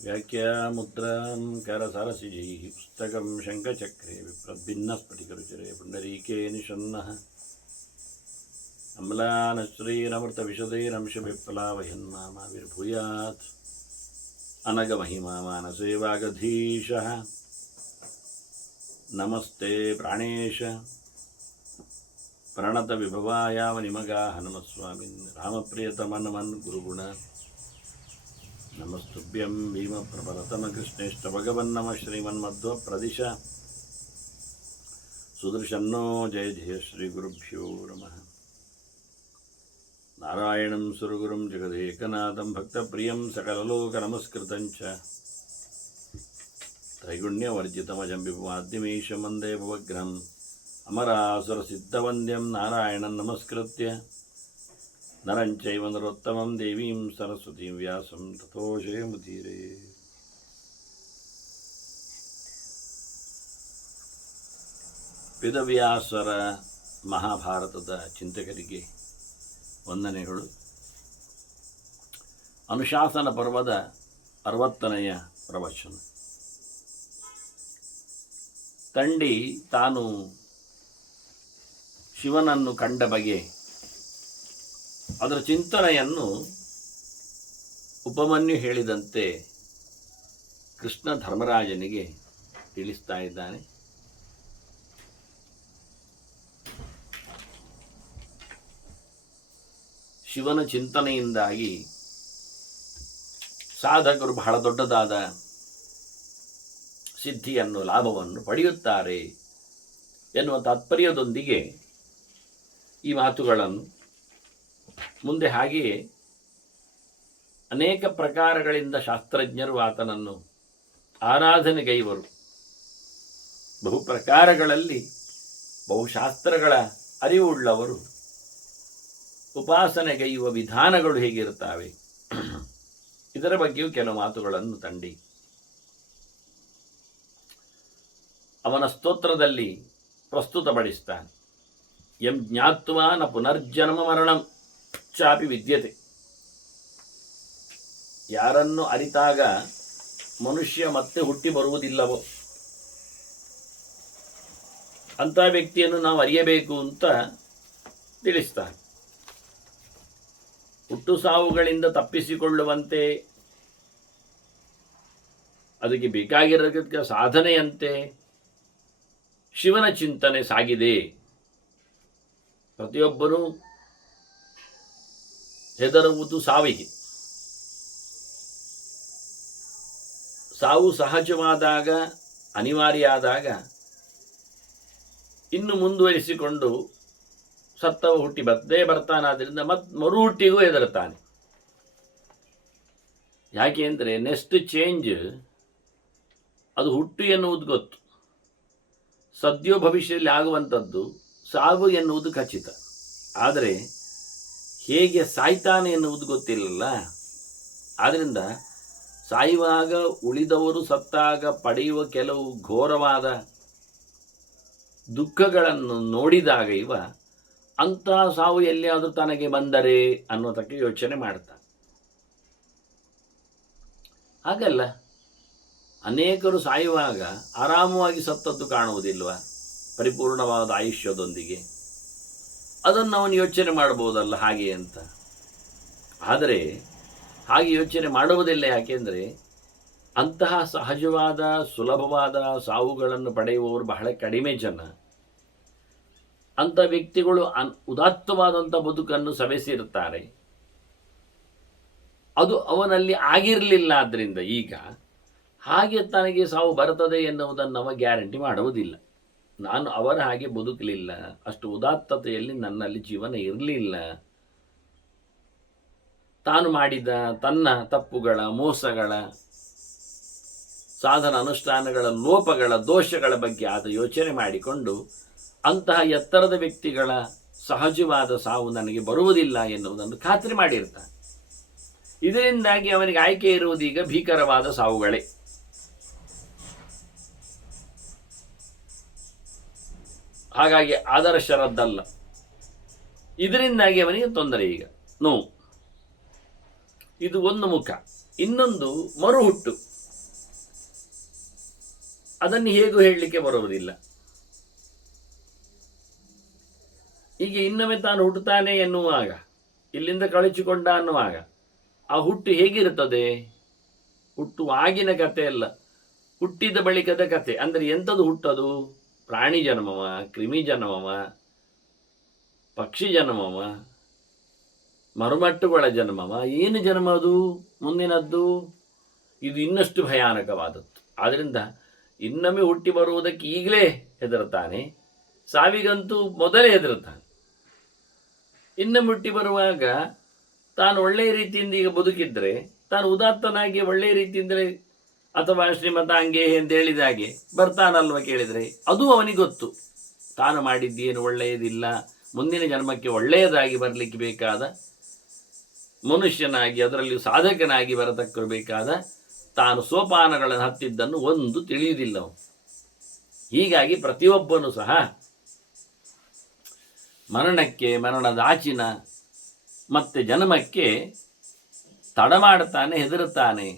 व्याख्यामुद्रां करसरसिजैः पुस्तकं शङ्खचक्रे विप्रद्भिन्नस्फटिकरुचिरे पुण्डरीके निषन्नः अम्लानश्रीरमृतविशदैरंशविप्लावयन्मामाविर्भूयात् अनगमहिमा मानसे वागधीशः नमस्ते प्राणेश प्रणतविभवायावनिमगा हनुमस्वामिन् रामप्रियतमनमन् गुरुगुण नमस्तुभ्यं भीमप्रबलतमकृष्णेष्ट भगवन्नमः श्रीमन्मध्वप्रदिश सुदर्शन्नो जय जय श्रीगुरुभ्यो नमः नारायणं सुरगुरुं जगदेकनाथं भक्तप्रियं सकललोकनमस्कृतं च त्रैगुण्यवर्जितमजं विभुमाद्यमीशं वन्दे भवग्रहम् अमरासुरसिद्धवन्द्यं नारायणं नमस्कृत्य नरं चैव नरोत्तमं देवीं सरस्वतीं व्यासं ततो जयमुदीरये. ವೇದವ್ಯಾಸರ ಮಹಾಭಾರತದ ಚಿಂತಕರಿಗೆ ವಂದನೆಗಳು. ಅನುಶಾಸನ ಪರ್ವದ 60ನೆಯ ಪ್ರವಚನ. ತಂಡಿ ತಾನು ಶಿವನನ್ನು ಕಂಡ ಬಗೆ ಅದರ ಚಿಂತನೆಯನ್ನು ಉಪಮನ್ಯು ಹೇಳಿದಂತೆ ಕೃಷ್ಣ ಧರ್ಮರಾಜನಿಗೆ ತಿಳಿಸ್ತಾ ಇದ್ದಾನೆ. ಶಿವನ ಚಿಂತನೆಯಿಂದಾಗಿ ಸಾಧಕರು ಬಹಳ ದೊಡ್ಡದಾದ ಸಿದ್ಧಿಯನ್ನು ಲಾಭವನ್ನು ಪಡೆಯುತ್ತಾರೆ ಎನ್ನುವ ತಾತ್ಪರ್ಯದೊಂದಿಗೆ ಈ ಮಾತುಗಳನ್ನು ಮುಂದೆ ಹಾಗೆಯೇ ಅನೇಕ ಪ್ರಕಾರಗಳಿಂದ ಶಾಸ್ತ್ರಜ್ಞರು ಆತನನ್ನು ಆರಾಧನೆಗೈವರು. ಬಹು ಪ್ರಕಾರಗಳಲ್ಲಿ ಬಹುಶಾಸ್ತ್ರಗಳ ಅರಿವುಳ್ಳವರು ಉಪಾಸನೆಗೈಯುವ ವಿಧಾನಗಳು ಹೇಗಿರುತ್ತವೆ ಇದರ ಬಗ್ಗೆಯೂ ಕೆಲವು ಮಾತುಗಳನ್ನು ತಂಡಿ ಅವನ ಸ್ತೋತ್ರದಲ್ಲಿ ಪ್ರಸ್ತುತಪಡಿಸ್ತಾನೆ. ಯಂ ಜ್ಞಾತ್ವಾ ನ ಪುನರ್ಜನ್ಮ ಮರಣಂ ಚಾಪಿ ವಿದ್ಯತೆ. ಯಾರನ್ನು ಅರಿತಾಗ ಮನುಷ್ಯ ಮತ್ತೆ ಹುಟ್ಟಿ ಬರುವುದಿಲ್ಲವೋ ಅಂಥ ವ್ಯಕ್ತಿಯನ್ನು ನಾವು ಅರಿಯಬೇಕು ಅಂತ ತಿಳಿಸ್ತಾನೆ. ಹುಟ್ಟು ಸಾವುಗಳಿಂದ ತಪ್ಪಿಸಿಕೊಳ್ಳುವಂತೆ ಅದಕ್ಕೆ ಬೇಕಾಗಿರೋದಕ್ಕೆ ಸಾಧನೆಯಂತೆ ಶಿವನ ಚಿಂತನೆ ಸಾಗಿದೆ. ಪ್ರತಿಯೊಬ್ಬರೂ ಹೆದರುವುದು ಸಾವಿಗೆ. ಸಾವು ಸಹಜವಾದಾಗ, ಅನಿವಾರ್ಯ ಆದಾಗ ಇನ್ನು ಮುಂದುವರಿಸಿಕೊಂಡು ಸತ್ತವ ಹುಟ್ಟಿ ಬರ್ತೇ ಬರ್ತಾನಾದ್ರಿಂದ ಮರು ಹುಟ್ಟಿಗೂ ಹೆದರುತ್ತಾನೆ. ಯಾಕೆ ಅಂದರೆ ನೆಕ್ಸ್ಟ್ ಚೇಂಜ್ ಅದು ಹುಟ್ಟು ಎನ್ನುವುದು ಗೊತ್ತು, ಸದ್ಯೋ ಭವಿಷ್ಯದಲ್ಲಿ ಆಗುವಂಥದ್ದು, ಸಾವು ಎನ್ನುವುದು ಖಚಿತ. ಆದರೆ ಹೇಗೆ ಸಾಯ್ತಾನೆ ಎನ್ನುವುದು ಗೊತ್ತಿಲ್ಲಲ್ಲ. ಆದ್ದರಿಂದ ಸಾಯುವಾಗ ಉಳಿದವರು ಸತ್ತಾಗ ಪಡೆಯುವ ಕೆಲವು ಘೋರವಾದ ದುಃಖಗಳನ್ನು ನೋಡಿದಾಗ ಇವ ಅಂಥ ಸಾವು ಎಲ್ಲಿಯಾದರೂ ತನಗೆ ಬಂದರೆ ಅನ್ನೋದಕ್ಕೆ ಯೋಚನೆ ಮಾಡ್ತಾನೆ. ಹಾಗಲ್ಲ, ಅನೇಕರು ಸಾಯುವಾಗ ಆರಾಮವಾಗಿ ಸತ್ತದ್ದು ಕಾಣುವುದಿಲ್ವ ಪರಿಪೂರ್ಣವಾದ ಆಯುಷ್ಯದೊಂದಿಗೆ. ಅದನ್ನು ಅವನು ಯೋಚನೆ ಮಾಡಬಹುದಲ್ಲ ಹಾಗೆ ಅಂತ. ಆದರೆ ಹಾಗೆ ಯೋಚನೆ ಮಾಡುವುದಿಲ್ಲ. ಯಾಕೆಂದರೆ ಅಂತಹ ಸಹಜವಾದ ಸುಲಭವಾದ ಸಾವುಗಳನ್ನು ಪಡೆಯುವವರು ಬಹಳ ಕಡಿಮೆ ಜನ. ಅಂಥ ವ್ಯಕ್ತಿಗಳು ಉದಾತ್ತವಾದಂಥ ಬದುಕನ್ನು ಸವೆಸಿರುತ್ತಾರೆ. ಅದು ಅವನಲ್ಲಿ ಆಗಿರಲಿಲ್ಲ. ಆದ್ದರಿಂದ ಈಗ ಹಾಗೆ ತನಗೆ ಸಾವು ಬರ್ತದೆ ಎನ್ನುವುದನ್ನು ಅವ ಗ್ಯಾರಂಟಿ ಮಾಡುವುದಿಲ್ಲ. ನಾನು ಅವರ ಹಾಗೆ ಬದುಕಲಿಲ್ಲ, ಅಷ್ಟು ಉದಾತ್ತತೆಯಲ್ಲಿ ನನ್ನಲ್ಲಿ ಜೀವನ ಇರಲಿಲ್ಲ. ತಾನು ಮಾಡಿದ ತನ್ನ ತಪ್ಪುಗಳ, ಮೋಸಗಳ, ಸಾಧನ ಅನುಷ್ಠಾನಗಳ ಲೋಪಗಳ, ದೋಷಗಳ ಬಗ್ಗೆ ಆತ ಯೋಚನೆ ಮಾಡಿಕೊಂಡು ಅಂತಹ ಎತ್ತರದ ವ್ಯಕ್ತಿಗಳ ಸಹಜವಾದ ಸಾವು ನನಗೆ ಬರುವುದಿಲ್ಲ ಎನ್ನುವುದನ್ನು ಖಾತ್ರಿ ಮಾಡಿರ್ತಾನೆ. ಇದರಿಂದಾಗಿ ಅವನಿಗೆ ಆಯ್ಕೆ ಇರುವುದೀಗ ಭೀಕರವಾದ ಸಾವುಗಳೇ. ಹಾಗಾಗಿ ಆದರ್ಶರದ್ದಲ್ಲ. ಇದರಿಂದಾಗಿ ಅವನಿಗೆ ತೊಂದರೆ, ಈಗ ನೋವು. ಇದು ಒಂದು ಮುಖ. ಇನ್ನೊಂದು ಮರುಹುಟ್ಟು. ಅದನ್ನು ಹೇಗೂ ಹೇಳಲಿಕ್ಕೆ ಬರುವುದಿಲ್ಲ. ಈಗ ಇನ್ನೊಮ್ಮೆ ತಾನು ಹುಟ್ಟುತ್ತಾನೆ ಎನ್ನುವಾಗ, ಇಲ್ಲಿಂದ ಕಳಚಿಕೊಂಡ ಅನ್ನುವಾಗ ಆ ಹುಟ್ಟು ಹೇಗಿರುತ್ತದೆ? ಹುಟ್ಟುವಾಗಿನ ಕತೆ ಅಲ್ಲ, ಹುಟ್ಟಿದ ಬಳಿಕದ ಕತೆ. ಅಂದರೆ ಎಂಥದ್ದು ಹುಟ್ಟದು? ಪ್ರಾಣಿ ಜನ್ಮವ, ಕ್ರಿಮಿ ಜನ್ಮವ, ಪಕ್ಷಿ ಜನ್ಮವ, ಮರುಮಟ್ಟುಗಳ ಜನ್ಮವ, ಏನು ಜನ್ಮ ಅದು ಮುಂದಿನದ್ದು? ಇದು ಇನ್ನಷ್ಟು ಭಯಾನಕವಾದದ್ದು. ಆದ್ದರಿಂದ ಇನ್ನೊಮ್ಮೆ ಹುಟ್ಟಿ ಬರುವುದಕ್ಕೆ ಈಗಲೇ ಹೆದರುತ್ತಾನೆ, ಸಾವಿಗಂತೂ ಮೊದಲೇ ಹೆದರುತ್ತಾನೆ. ಇನ್ನೊಮ್ಮೆ ಹುಟ್ಟಿ ಬರುವಾಗ ತಾನು ಒಳ್ಳೆಯ ರೀತಿಯಿಂದ ಈಗ ಬದುಕಿದ್ರೆ, ತಾನು ಉದಾತ್ತನಾಗಿ ಒಳ್ಳೆಯ ರೀತಿಯಿಂದಲೇ ಅಥವಾ ಶ್ರೀಮಂತ ಹಂಗೆ ಎಂದು ಹೇಳಿದ ಹಾಗೆ ಬರ್ತಾನಲ್ವ ಕೇಳಿದರೆ, ಅದು ಅವನಿಗೆ ಗೊತ್ತು. ತಾನು ಮಾಡಿದ್ದೇನು ಒಳ್ಳೆಯದಿಲ್ಲ, ಮುಂದಿನ ಜನ್ಮಕ್ಕೆ ಒಳ್ಳೆಯದಾಗಿ ಬರಲಿಕ್ಕೆ ಬೇಕಾದ ಮನುಷ್ಯನಾಗಿ, ಅದರಲ್ಲಿ ಸಾಧಕನಾಗಿ ಬರತಕ್ಕಿರಬೇಕಾದ ತಾನು ಸೋಪಾನಗಳನ್ನು ಹತ್ತಿದ್ದನ್ನು ಒಂದು ತಿಳಿಯುವುದಿಲ್ಲ. ಹೀಗಾಗಿ ಪ್ರತಿಯೊಬ್ಬನೂ ಸಹ ಮರಣಕ್ಕೆ, ಮರಣದಾಚಿನ ಮತ್ತೆ ಜನ್ಮಕ್ಕೆ ತಡ ಮಾಡುತ್ತಾನೆ, ಹೆದರುತ್ತಾನೆ.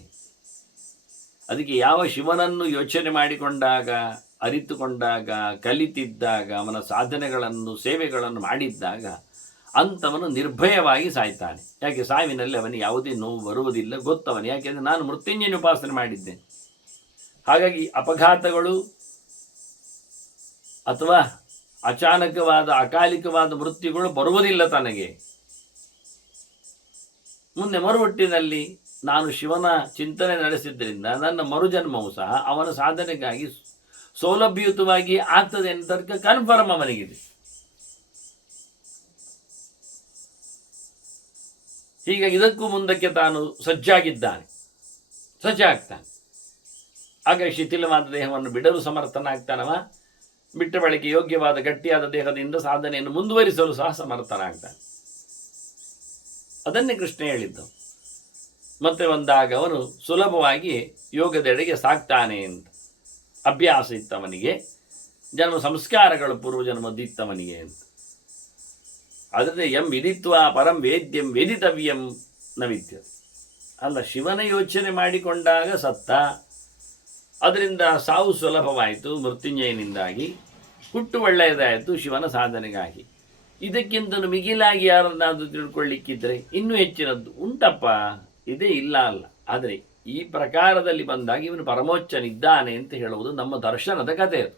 ಅದಕ್ಕೆ ಯಾವ ಶಿವನನ್ನು ಯೋಚನೆ ಮಾಡಿಕೊಂಡಾಗ, ಅರಿತುಕೊಂಡಾಗ, ಕಲಿತಿದ್ದಾಗ, ಅವನ ಸಾಧನೆಗಳನ್ನು, ಸೇವೆಗಳನ್ನು ಮಾಡಿದ್ದಾಗ ಅಂಥವನು ನಿರ್ಭಯವಾಗಿ ಸಾಯ್ತಾನೆ. ಯಾಕೆ? ಸಾವಿನಲ್ಲಿ ಅವನಿಗೆ ಯಾವುದೇ ನೋವು ಬರುವುದಿಲ್ಲ, ಗೊತ್ತವನು. ಯಾಕೆಂದರೆ ನಾನು ಮೃತ್ಯುಂಜಯನ ಉಪಾಸನೆ ಮಾಡಿದ್ದೇನೆ. ಹಾಗಾಗಿ ಅಪಘಾತಗಳು ಅಥವಾ ಅಚಾನಕವಾದ ಅಕಾಲಿಕವಾದ ಮೃತ್ಯುಗಳು ಬರುವುದಿಲ್ಲ ತನಗೆ. ಮುಂದೆ ಮರುಹುಟ್ಟಿನಲ್ಲಿ ನಾನು ಶಿವನ ಚಿಂತನೆ ನಡೆಸಿದ್ದರಿಂದ ನನ್ನ ಮರುಜನ್ಮವು ಸಹ ಅವನ ಸಾಧನೆಗಾಗಿ ಸೌಲಭ್ಯಯುತವಾಗಿ ಆಗ್ತದೆ ಅಂತ ಕನ್ಫರ್ಮ್ ಅವನಿಗಿದೆ. ಹೀಗಾಗಿ ಇದಕ್ಕೂ ಮುಂದಕ್ಕೆ ತಾನು ಸಜ್ಜಾಗಿದ್ದಾನೆ, ಸಜ್ಜಾಗ್ತಾನೆ. ಆಗ ಶಿಥಿಲವಾದ ದೇಹವನ್ನು ಬಿಡಲು ಸಮರ್ಥನಾಗ್ತಾನವ. ಬಿಟ್ಟ ಬಳಿಕ ಯೋಗ್ಯವಾದ ಗಟ್ಟಿಯಾದ ದೇಹದಿಂದ ಸಾಧನೆಯನ್ನು ಮುಂದುವರಿಸಲು ಸಹ ಸಮರ್ಥನಾಗ್ತಾನೆ. ಅದನ್ನೇ ಕೃಷ್ಣ ಹೇಳಿದ್ದು. ಮತ್ತೆ ಒಂದಾಗ ಅವನು ಸುಲಭವಾಗಿ ಯೋಗದೆಡೆಗೆ ಸಾಕ್ತಾನೆ ಅಂತ. ಅಭ್ಯಾಸ ಇತ್ತವನಿಗೆ, ಜನ್ಮ ಸಂಸ್ಕಾರಗಳು ಪೂರ್ವಜನ್ಮದಿತ್ತವನಿಗೆ ಅಂತ. ಆದರೆ ಎಂ ವಿದಿತ್ವ ಪರಂ ವೇದ್ಯಂ ವೇದಿತವ್ಯಂ ನ ವಿದ್ಯತೆ. ಅಲ್ಲ, ಶಿವನ ಯೋಚನೆ ಮಾಡಿಕೊಂಡಾಗ ಸತ್ತ, ಅದರಿಂದ ಸಾವು ಸುಲಭವಾಯಿತು ಮೃತ್ಯುಂಜಯನಿಂದಾಗಿ, ಹುಟ್ಟು ಒಳ್ಳೆಯದಾಯಿತು ಶಿವನ ಸಾಧನೆಗಾಗಿ. ಇದಕ್ಕಿಂತಲೂ ಮಿಗಿಲಾಗಿ ಯಾರನ್ನಾದರೂ ತಿಳ್ಕೊಳ್ಳಿಕ್ಕಿದ್ರೆ ಇನ್ನೂ ಹೆಚ್ಚಿನದ್ದು ಉಂಟಪ್ಪ, ಇದೇ ಇಲ್ಲ ಅಲ್ಲ. ಆದರೆ ಈ ಪ್ರಕಾರದಲ್ಲಿ ಬಂದಾಗ ಇವನು ಪರಮೋಚ್ಚನಿದ್ದಾನೆ ಅಂತ ಹೇಳುವುದು ನಮ್ಮ ದರ್ಶನದ ಕಥೆ ಅದು.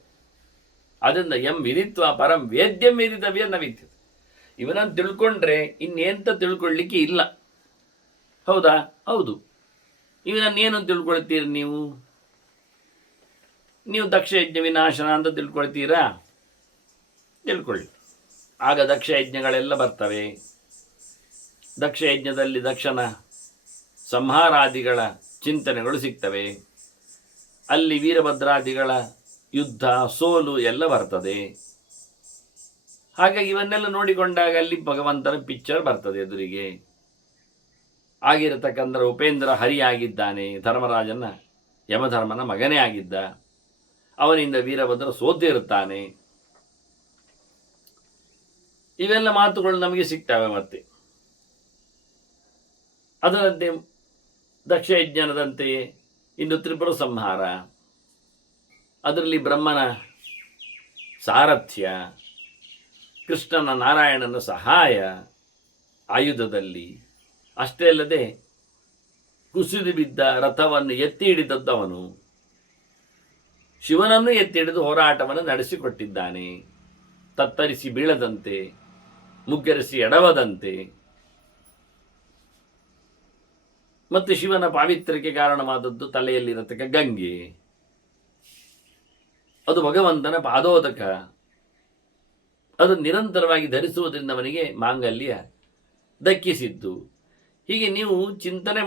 ಅದರಿಂದ ಎಂ ವಿದಿತ್ವ ಪರಂ ವೇದ್ಯಂ ವೇದಿತವ್ಯ ನ ವಿದ್ಯತೆ. ಇವನನ್ನು ತಿಳ್ಕೊಂಡ್ರೆ ಇನ್ನೆಂತ ತಿಳ್ಕೊಳ್ಳಿಕ್ಕೆ ಇಲ್ಲ. ಹೌದಾ? ಹೌದು. ಇವನನ್ನೇನು ತಿಳ್ಕೊಳ್ತೀರಿ ನೀವು? ದಕ್ಷ ಯಜ್ಞ ವಿನಾಶನ ಅಂತ ತಿಳ್ಕೊಳ್ತೀರಾ? ತಿಳ್ಕೊಳ್ಳಿ. ಆಗ ದಕ್ಷ ಯಜ್ಞಗಳೆಲ್ಲ ಬರ್ತವೆ. ದಕ್ಷ ಯಜ್ಞದಲ್ಲಿ ದಕ್ಷನ ಸಂಹಾರಾದಿಗಳ ಚಿಂತನೆಗಳು ಸಿಗ್ತವೆ. ಅಲ್ಲಿ ವೀರಭದ್ರಾದಿಗಳ ಯುದ್ಧ, ಸೋಲು ಎಲ್ಲ ಬರ್ತದೆ. ಹಾಗಾಗಿ ಇವನ್ನೆಲ್ಲ ನೋಡಿಕೊಂಡಾಗ ಅಲ್ಲಿ ಭಗವಂತನ ಪಿಕ್ಚರ್ ಬರ್ತದೆ ಎದುರಿಗೆ. ಆಗಿರತಕ್ಕಂಥ ಉಪೇಂದ್ರ ಹರಿಯಾಗಿದ್ದಾನೆ, ಧರ್ಮರಾಜನ ಯಮಧರ್ಮನ ಮಗನೇ ಆಗಿದ್ದ. ಅವನಿಂದ ವೀರಭದ್ರ ಸೋತಿರುತ್ತಾನೆ. ಇವೆಲ್ಲ ಮಾತುಗಳು ನಮಗೆ ಸಿಗ್ತವೆ. ಮತ್ತೆ ಅದರಂತೆ ದಕ್ಷ ಯಜ್ಞನದಂತೆಯೇ ಇನ್ನು ತ್ರಿಪುರ ಸಂಹಾರ, ಅದರಲ್ಲಿ ಬ್ರಹ್ಮನ ಸಾರಥ್ಯ, ಕೃಷ್ಣನ ನಾರಾಯಣನ ಸಹಾಯ ಆಯುಧದಲ್ಲಿ. ಅಷ್ಟೇ ಅಲ್ಲದೆ ಕುಸಿದು ಬಿದ್ದ ರಥವನ್ನು ಎತ್ತಿ ಹಿಡಿದದ್ದವನು ಶಿವನನ್ನು ಎತ್ತಿ ಹಿಡಿದು ಹೋರಾಟವನ್ನು ನಡೆಸಿಕೊಟ್ಟಿದ್ದಾನೆ. ತತ್ತರಿಸಿ ಬೀಳದಂತೆ, ಮುಗ್ಗರಿಸಿ ಎಡವದಂತೆ. ಮತ್ತು ಶಿವನ ಪಾವಿತ್ರ್ಯಕ್ಕೆ ಕಾರಣವಾದದ್ದು ತಲೆಯಲ್ಲಿರತಕ್ಕ ಗಂಗೆ, ಅದು ಭಗವಂತನ ಪಾದೋದಕ. ಅದು ನಿರಂತರವಾಗಿ ಧರಿಸುವುದರಿಂದ ಅವನಿಗೆ ಮಾಂಗಲ್ಯ ದಕ್ಕಿಸಿದ್ದು. ಹೀಗೆ ನೀವು ಚಿಂತನೆ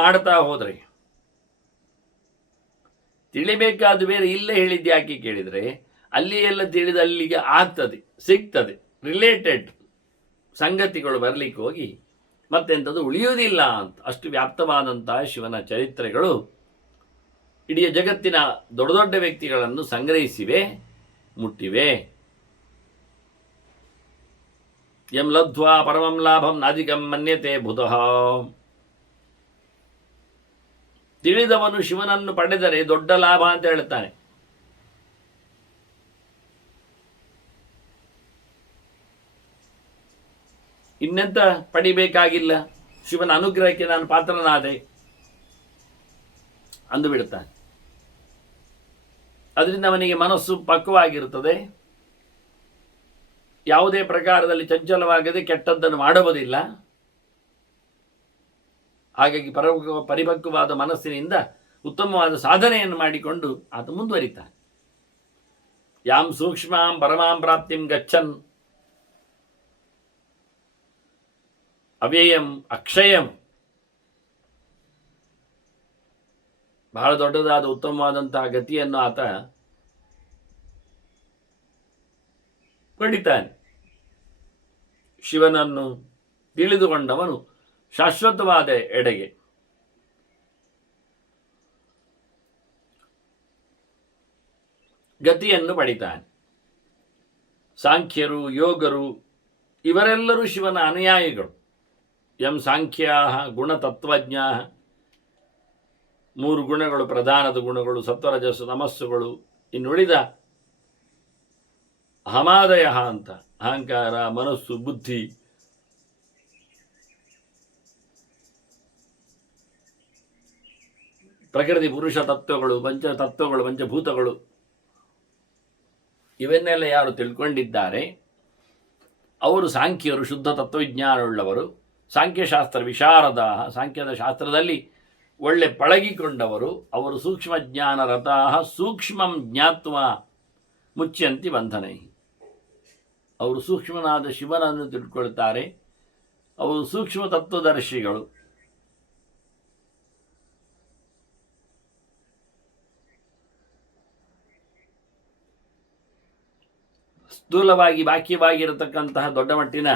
ಮಾಡ್ತಾ ಹೋದರೆ ತಿಳಿಬೇಕಾದ ಬೇರೆ ಇಲ್ಲೇ ಹೇಳಿದ್ದು ಯಾಕೆ ಕೇಳಿದರೆ, ಅಲ್ಲಿ ಎಲ್ಲ ತಿಳಿದು ಅಲ್ಲಿಗೆ ಆಗ್ತದೆ, ಸಿಗ್ತದೆ. ರಿಲೇಟೆಡ್ ಸಂಗತಿಗಳು ಬರಲಿಕ್ಕೆ ಹೋಗಿ ಮತ್ತೆಂಥದ್ದು ಉಳಿಯುವುದಿಲ್ಲ ಅಂತ. ಅಷ್ಟು ವ್ಯಾಪ್ತವಾದಂತಹ ಶಿವನ ಚರಿತ್ರೆಗಳು ಇಡೀ ಜಗತ್ತಿನ ದೊಡ್ಡ ದೊಡ್ಡ ವ್ಯಕ್ತಿಗಳನ್ನು ಸಂಗ್ರಹಿಸಿವೆ, ಮುಟ್ಟಿವೆ. ಯಂ ಲಬ್ಧ್ವಾ ಪರಮಂ ಲಾಭಂ ನಾಧಿಕಂ ಮನ್ಯತೆ ಬುಧಃ. ತಿಳಿದವನು ಶಿವನನ್ನು ಪಡೆದರೆ ದೊಡ್ಡ ಲಾಭ ಅಂತ ಹೇಳ್ತಾನೆ. ಇನ್ನೆಂತ ಪಡಿಬೇಕಾಗಿಲ್ಲ, ಶಿವನ ಅನುಗ್ರಹಕ್ಕೆ ನಾನು ಪಾತ್ರನಾದೆ ಅಂದು ಬಿಡ್ತಾನೆ. ಅದರಿಂದ ಅವನಿಗೆ ಮನಸ್ಸು ಪಕ್ವವಾಗಿರುತ್ತದೆ, ಯಾವುದೇ ಪ್ರಕಾರದಲ್ಲಿ ಚಂಚಲವಾಗದೆ ಕೆಟ್ಟದ್ದನ್ನು ಮಾಡುವುದಿಲ್ಲ. ಹಾಗಾಗಿ ಪರಿಪಕ್ವವಾದ ಮನಸ್ಸಿನಿಂದ ಉತ್ತಮವಾದ ಸಾಧನೆಯನ್ನು ಮಾಡಿಕೊಂಡು ಆತ ಮುಂದುವರಿತಾನೆ. ಯಾಂ ಸೂಕ್ಷ್ಮಾಂ ಪರಮಾಂ ಪ್ರಾಪ್ತಿಂ ಗಚ್ಚನ್ ಅವ್ಯಯಂ ಅಕ್ಷಯಂ, ಬಹಳ ದೊಡ್ಡದಾದ ಉತ್ತಮವಾದಂತಹ ಗತಿಯನ್ನು ಆತ ಪಡಿತಾನೆ. ಶಿವನನ್ನು ತಿಳಿದುಕೊಂಡವನು ಶಾಶ್ವತವಾದ ಎಡೆಗೆ ಗತಿಯನ್ನು ಪಡಿತಾನೆ. ಸಾಂಖ್ಯರು, ಯೋಗರು ಇವರೆಲ್ಲರೂ ಶಿವನ ಅನುಯಾಯಿಗಳು. ಯಂ ಸಾಂಖ್ಯಾ ಗುಣತತ್ವಜ್ಞ, 3 ಗುಣಗಳು ಪ್ರಧಾನದ ಗುಣಗಳು, ಸತ್ವರಜಸ್ಸು ತಮಸ್ಸುಗಳು. ಇನ್ನುಳಿದ ಅಹಮಾದಯ ಅಂತ ಅಹಂಕಾರ, ಮನಸ್ಸು, ಬುದ್ಧಿ, ಪ್ರಕೃತಿ, ಪುರುಷ ತತ್ವಗಳು, ಪಂಚತತ್ವಗಳು, ಪಂಚಭೂತಗಳು, ಇವನ್ನೆಲ್ಲ ಯಾರು ತಿಳ್ಕೊಂಡಿದ್ದಾರೆ ಅವರು ಸಾಂಖ್ಯರು, ಶುದ್ಧ ತತ್ವವಿಜ್ಞಾನವುಳ್ಳವರು. ಸಾಂಖ್ಯಶಾಸ್ತ್ರ ವಿಶಾರದ, ಸಾಂಖ್ಯದ ಶಾಸ್ತ್ರದಲ್ಲಿ ಒಳ್ಳೆ ಪಳಗಿಕೊಂಡವರು. ಅವರು ಸೂಕ್ಷ್ಮಜ್ಞಾನರತಾಃ ಸೂಕ್ಷ್ಮಂ ಜ್ಞಾತ್ವ ಮುಚ್ಯಂತಿ ಬಂಧನೈ. ಅವರು ಸೂಕ್ಷ್ಮನಾದ ಶಿವನನ್ನು ತಿಳ್ಕೊಳ್ತಾರೆ. ಅವರು ಸೂಕ್ಷ್ಮ ತತ್ವದರ್ಶಿಗಳು. ಸ್ಥೂಲವಾಗಿ ಬಾಕ್ಯವಾಗಿರತಕ್ಕಂತಹ ದೊಡ್ಡ ಮಟ್ಟಿನ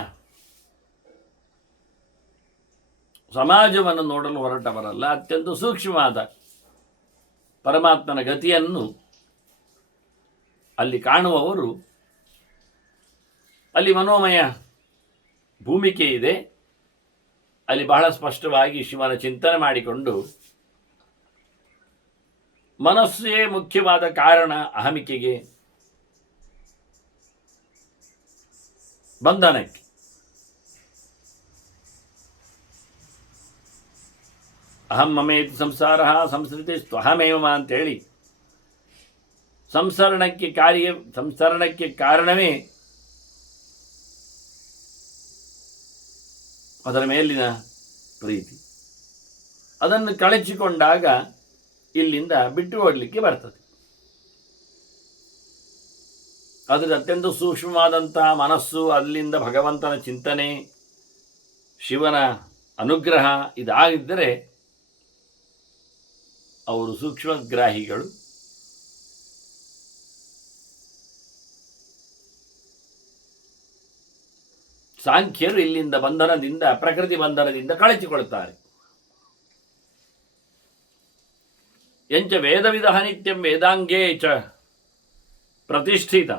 ಸಮಾಜವನ್ನು ನೋಡಲು ಹೊರಟವರಲ್ಲ, ಅತ್ಯಂತ ಸೂಕ್ಷ್ಮವಾದ ಪರಮಾತ್ಮನ ಗತಿಯನ್ನು ಅಲ್ಲಿ ಕಾಣುವವರು. ಅಲ್ಲಿ ಮನೋಮಯ ಭೂಮಿಕೆ ಇದೆ. ಅಲ್ಲಿ ಬಹಳ ಸ್ಪಷ್ಟವಾಗಿ ಶಿವನ ಚಿಂತನೆ ಮಾಡಿಕೊಂಡು, ಮನಸ್ಸೇ ಮುಖ್ಯವಾದ ಕಾರಣ ಅಹಮಿಕೆಗೆ, ಬಂಧನಕ್ಕೆ. ಅಹಂ ಮಮೇತಿ ಸಂಸಾರ ಸಂಸ್ಕೃತಿ ಸ್ವಹಮೇವ ಅಂತೇಳಿ ಸಂಸರಣಕ್ಕೆ ಕಾರಣವೇ ಅದರ ಮೇಲಿನ ಪ್ರೀತಿ. ಅದನ್ನು ಕಳಚಿಕೊಂಡಾಗ ಇಲ್ಲಿಂದ ಬಿಟ್ಟು ಹೋಗಲಿಕ್ಕೆ ಬರ್ತದೆ. ಅದರ ಅತ್ಯಂತ ಸೂಕ್ಷ್ಮವಾದಂತಹ ಮನಸ್ಸು, ಅಲ್ಲಿಂದ ಭಗವಂತನ ಚಿಂತನೆ, ಶಿವನ ಅನುಗ್ರಹ ಇದಾಗಿದ್ದರೆ ಅವರು ಸೂಕ್ಷ್ಮಗ್ರಾಹಿಗಳು. ಸಾಂಖ್ಯರು ಇಲ್ಲಿಂದ ಬಂಧನದಿಂದ, ಪ್ರಕೃತಿ ಬಂಧನದಿಂದ ಕಳಚಿಕೊಳ್ಳುತ್ತಾರೆ. ಎಂಚ ವೇದವಿಧ ನಿತ್ಯಂ ವೇದಾಂಗೇ ಚ ಪ್ರತಿಷ್ಠಿತ.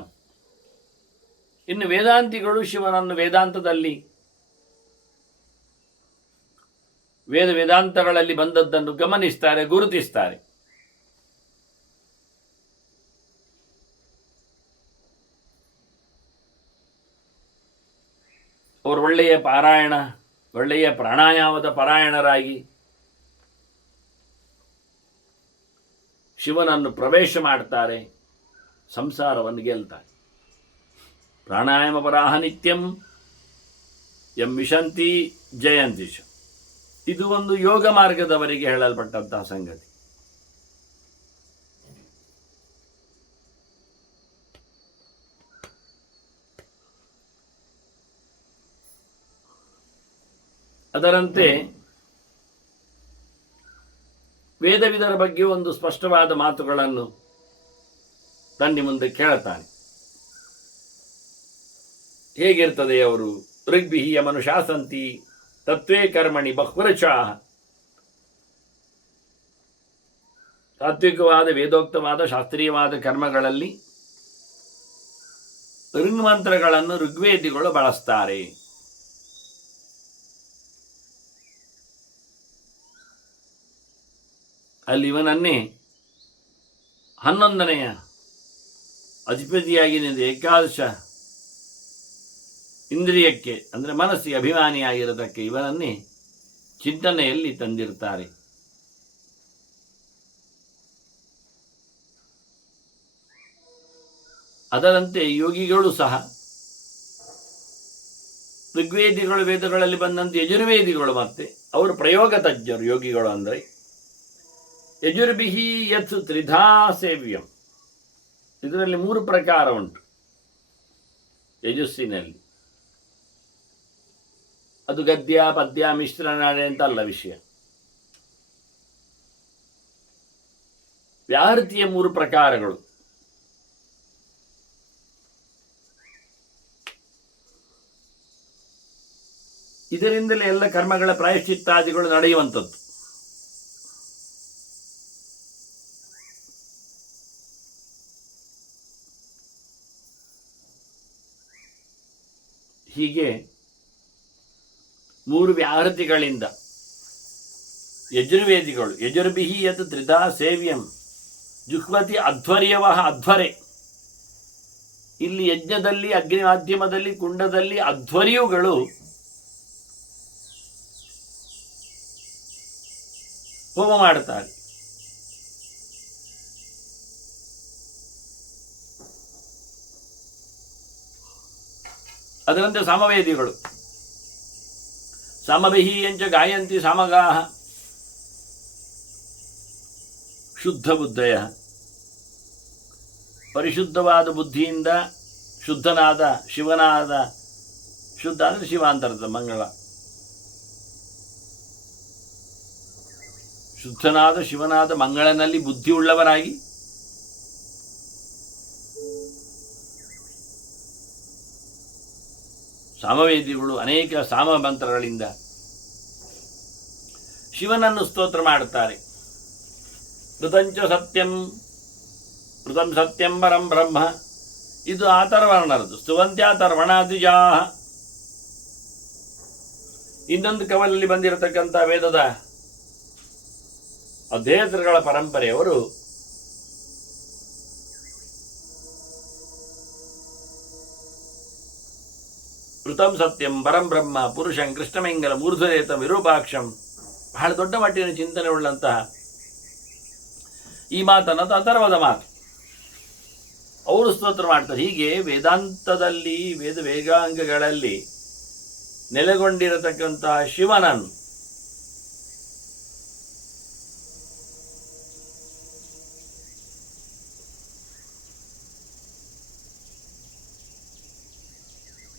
ಇನ್ನು ವೇದಾಂತಿಗಳು ಶಿವನನ್ನು ವೇದಾಂತದಲ್ಲಿ, ವೇದಾಂತಗಳಲ್ಲಿ ಬಂದದ್ದನ್ನು ಗಮನಿಸ್ತಾರೆ, ಗುರುತಿಸ್ತಾರೆ. ಅವರು ಒಳ್ಳೆಯ ಪ್ರಾಣಾಯಾಮದ ಪಾರಾಯಣರಾಗಿ ಶಿವನನ್ನು ಪ್ರವೇಶ ಮಾಡ್ತಾರೆ, ಸಂಸಾರವನ್ನು ಗೆಲ್ತಾರೆ. ಪ್ರಾಣಾಯಾಮ ಪರಾಹ ನಿತ್ಯಂ ಯಂ ವಿಶಂತಿ ಜಯಂತಿ. ಇದು ಒಂದು ಯೋಗ ಮಾರ್ಗದವರಿಗೆ ಹೇಳಲ್ಪಟ್ಟಂತಹ ಸಂಗತಿ. ಅದರಂತೆ ವೇದವಿದರ ಬಗ್ಗೆ ಒಂದು ಸ್ಪಷ್ಟವಾದ ಮಾತುಗಳನ್ನು ತನ್ನ ಮುಂದೆ ಕೇಳುತ್ತಾನೆ. ಹೇಗಿರ್ತದೆ ಅವರು? ಋಗ್ಭಿಹಿ ಮನುಶಾಸಂತಿ ತತ್ವೇ ಕರ್ಮಣಿ ಬಹ್ವರಚಾಹ. ತಾತ್ವಿಕವಾದ ವೇದೋಕ್ತವಾದ ಶಾಸ್ತ್ರೀಯವಾದ ಕರ್ಮಗಳಲ್ಲಿ ಋಗ್ಮಂತ್ರಗಳನ್ನು ಋಗ್ವೇದಿಗಳು ಬಳಸ್ತಾರೆ. ಅಲ್ಲಿ ಇವನನ್ನೇ 11ನೆಯ ಅಧಿಪತಿಯಾಗಿ ನಿಂತ ಏಕಾದಶ ಇಂದ್ರಿಯಕ್ಕೆ ಅಂದರೆ ಮನಸ್ಸಿಗೆ ಅಭಿಮಾನಿಯಾಗಿರತಕ್ಕ ಇವನನ್ನೇ ಚಿಂತನೆಯಲ್ಲಿ ತಂದಿರ್ತಾರೆ. ಅದರಂತೆ ಯೋಗಿಗಳು ಸಹ ಋಗ್ವೇದಿಗಳು ವೇದಗಳಲ್ಲಿ ಬಂದಂತೆ ಯಜುರ್ವೇದಿಗಳು ಮತ್ತೆ ಅವರು ಪ್ರಯೋಗ ತಜ್ಞರು. ಯೋಗಿಗಳು ಅಂದರೆ ಯಜುರ್ಭಿಹಿ ಯತ್ ತ್ರಿಧಾ ಸೇವ್ಯಂ, ಇದರಲ್ಲಿ 3 ಪ್ರಕಾರ ಉಂಟು ಯಜಸ್ಸಿನಲ್ಲಿ. ಅದು ಗದ್ಯ ಪದ್ಯ ಮಿಶ್ರ ನಾಡೆ ಅಂತ ಅಲ್ಲ ವಿಷಯ. ವ್ಯಾಹೃತಿಯ 3 ಪ್ರಕಾರಗಳು. ಇದರಿಂದಲೇ ಎಲ್ಲ ಕರ್ಮಗಳ ಪ್ರಾಯಶ್ಚಿತ್ತಾದಿಗಳು ನಡೆಯುವಂಥದ್ದು. ಹೀಗೆ 3 ವ್ಯಾಹೃತಿಗಳಿಂದ ಯಜುರ್ವೇದಿಗಳು ಯಜುರ್ಭಿಹಿ ಯತ್ ತ್ರಿಧಾ ಸೇವ್ಯಂ ಜುಹ್ವತಿ ಅಧ್ವರ್ಯವಃ ಅಧ್ವರೆ. ಇಲ್ಲಿ ಯಜ್ಞದಲ್ಲಿ ಅಗ್ನಿ ಮಾಧ್ಯಮದಲ್ಲಿ ಕುಂಡದಲ್ಲಿ ಅಧ್ವರ್ಯುಗಳು ಹೋಮ ಮಾಡುತ್ತಾರೆ. ಅದರಂತೆ ಸಾಮವೇದಿಗಳು ಸಾಮಭಿಹಿ ಎಂಚ ಗಾಯಂತಿ ಸಾಮಗಾಹ ಶುದ್ಧ ಬುದ್ಧಯ. ಪರಿಶುದ್ಧವಾದ ಬುದ್ಧಿಯಿಂದ ಶುದ್ಧನಾದ ಶಿವನಾದ, ಶುದ್ಧ ಅಂದರೆ ಶಿವಾಂತರದ ಮಂಗಳ, ಶುದ್ಧನಾದ ಶಿವನಾದ ಮಂಗಳನಲ್ಲಿ ಬುದ್ಧಿಯುಳ್ಳವರಾಗಿ ಸಾಮವೇದಿಗಳು ಅನೇಕ ಸಾಮ ಮಂತ್ರಗಳಿಂದ ಶಿವನನ್ನು ಸ್ತೋತ್ರ ಮಾಡುತ್ತಾರೆ. ಋತಂಚ ಸತ್ಯಂ ಋತಂ ಸತ್ಯಂ ಪರಂ ಬ್ರಹ್ಮ, ಇದು ಆತರ್ವರ್ಣರದು. ಸ್ತುವಂತ್ಯಾತರ್ವಣಾದಿಜಾಹ. ಇನ್ನೊಂದು ಕವಲಲ್ಲಿ ಬಂದಿರತಕ್ಕಂಥ ವೇದದ ಅಧ್ಯೇತೃಗಳ ಪರಂಪರೆಯವರು ಋತಂ ಸತ್ಯಂ ಪರಂ ಬ್ರಹ್ಮ ಪುರುಷಂ ಕೃಷ್ಣಮೆಂಗಲ ಮೂರ್ಧರೇತ ವಿರೂಪಾಕ್ಷಂ, ಬಹಳ ದೊಡ್ಡ ಮಟ್ಟಿನ ಚಿಂತನೆ ಉಳ್ಳಂತಹ ಈ ಮಾತನ್ನು ಅಥರ್ವದ ಮಾತು ಅವರು ಸ್ತೋತ್ರ ಮಾಡ್ತಾರೆ. ಹೀಗೆ ವೇದಾಂತದಲ್ಲಿ ವೇದಾಂಗಗಳಲ್ಲಿ ನೆಲೆಗೊಂಡಿರತಕ್ಕಂತಹ ಶಿವನನ್ನು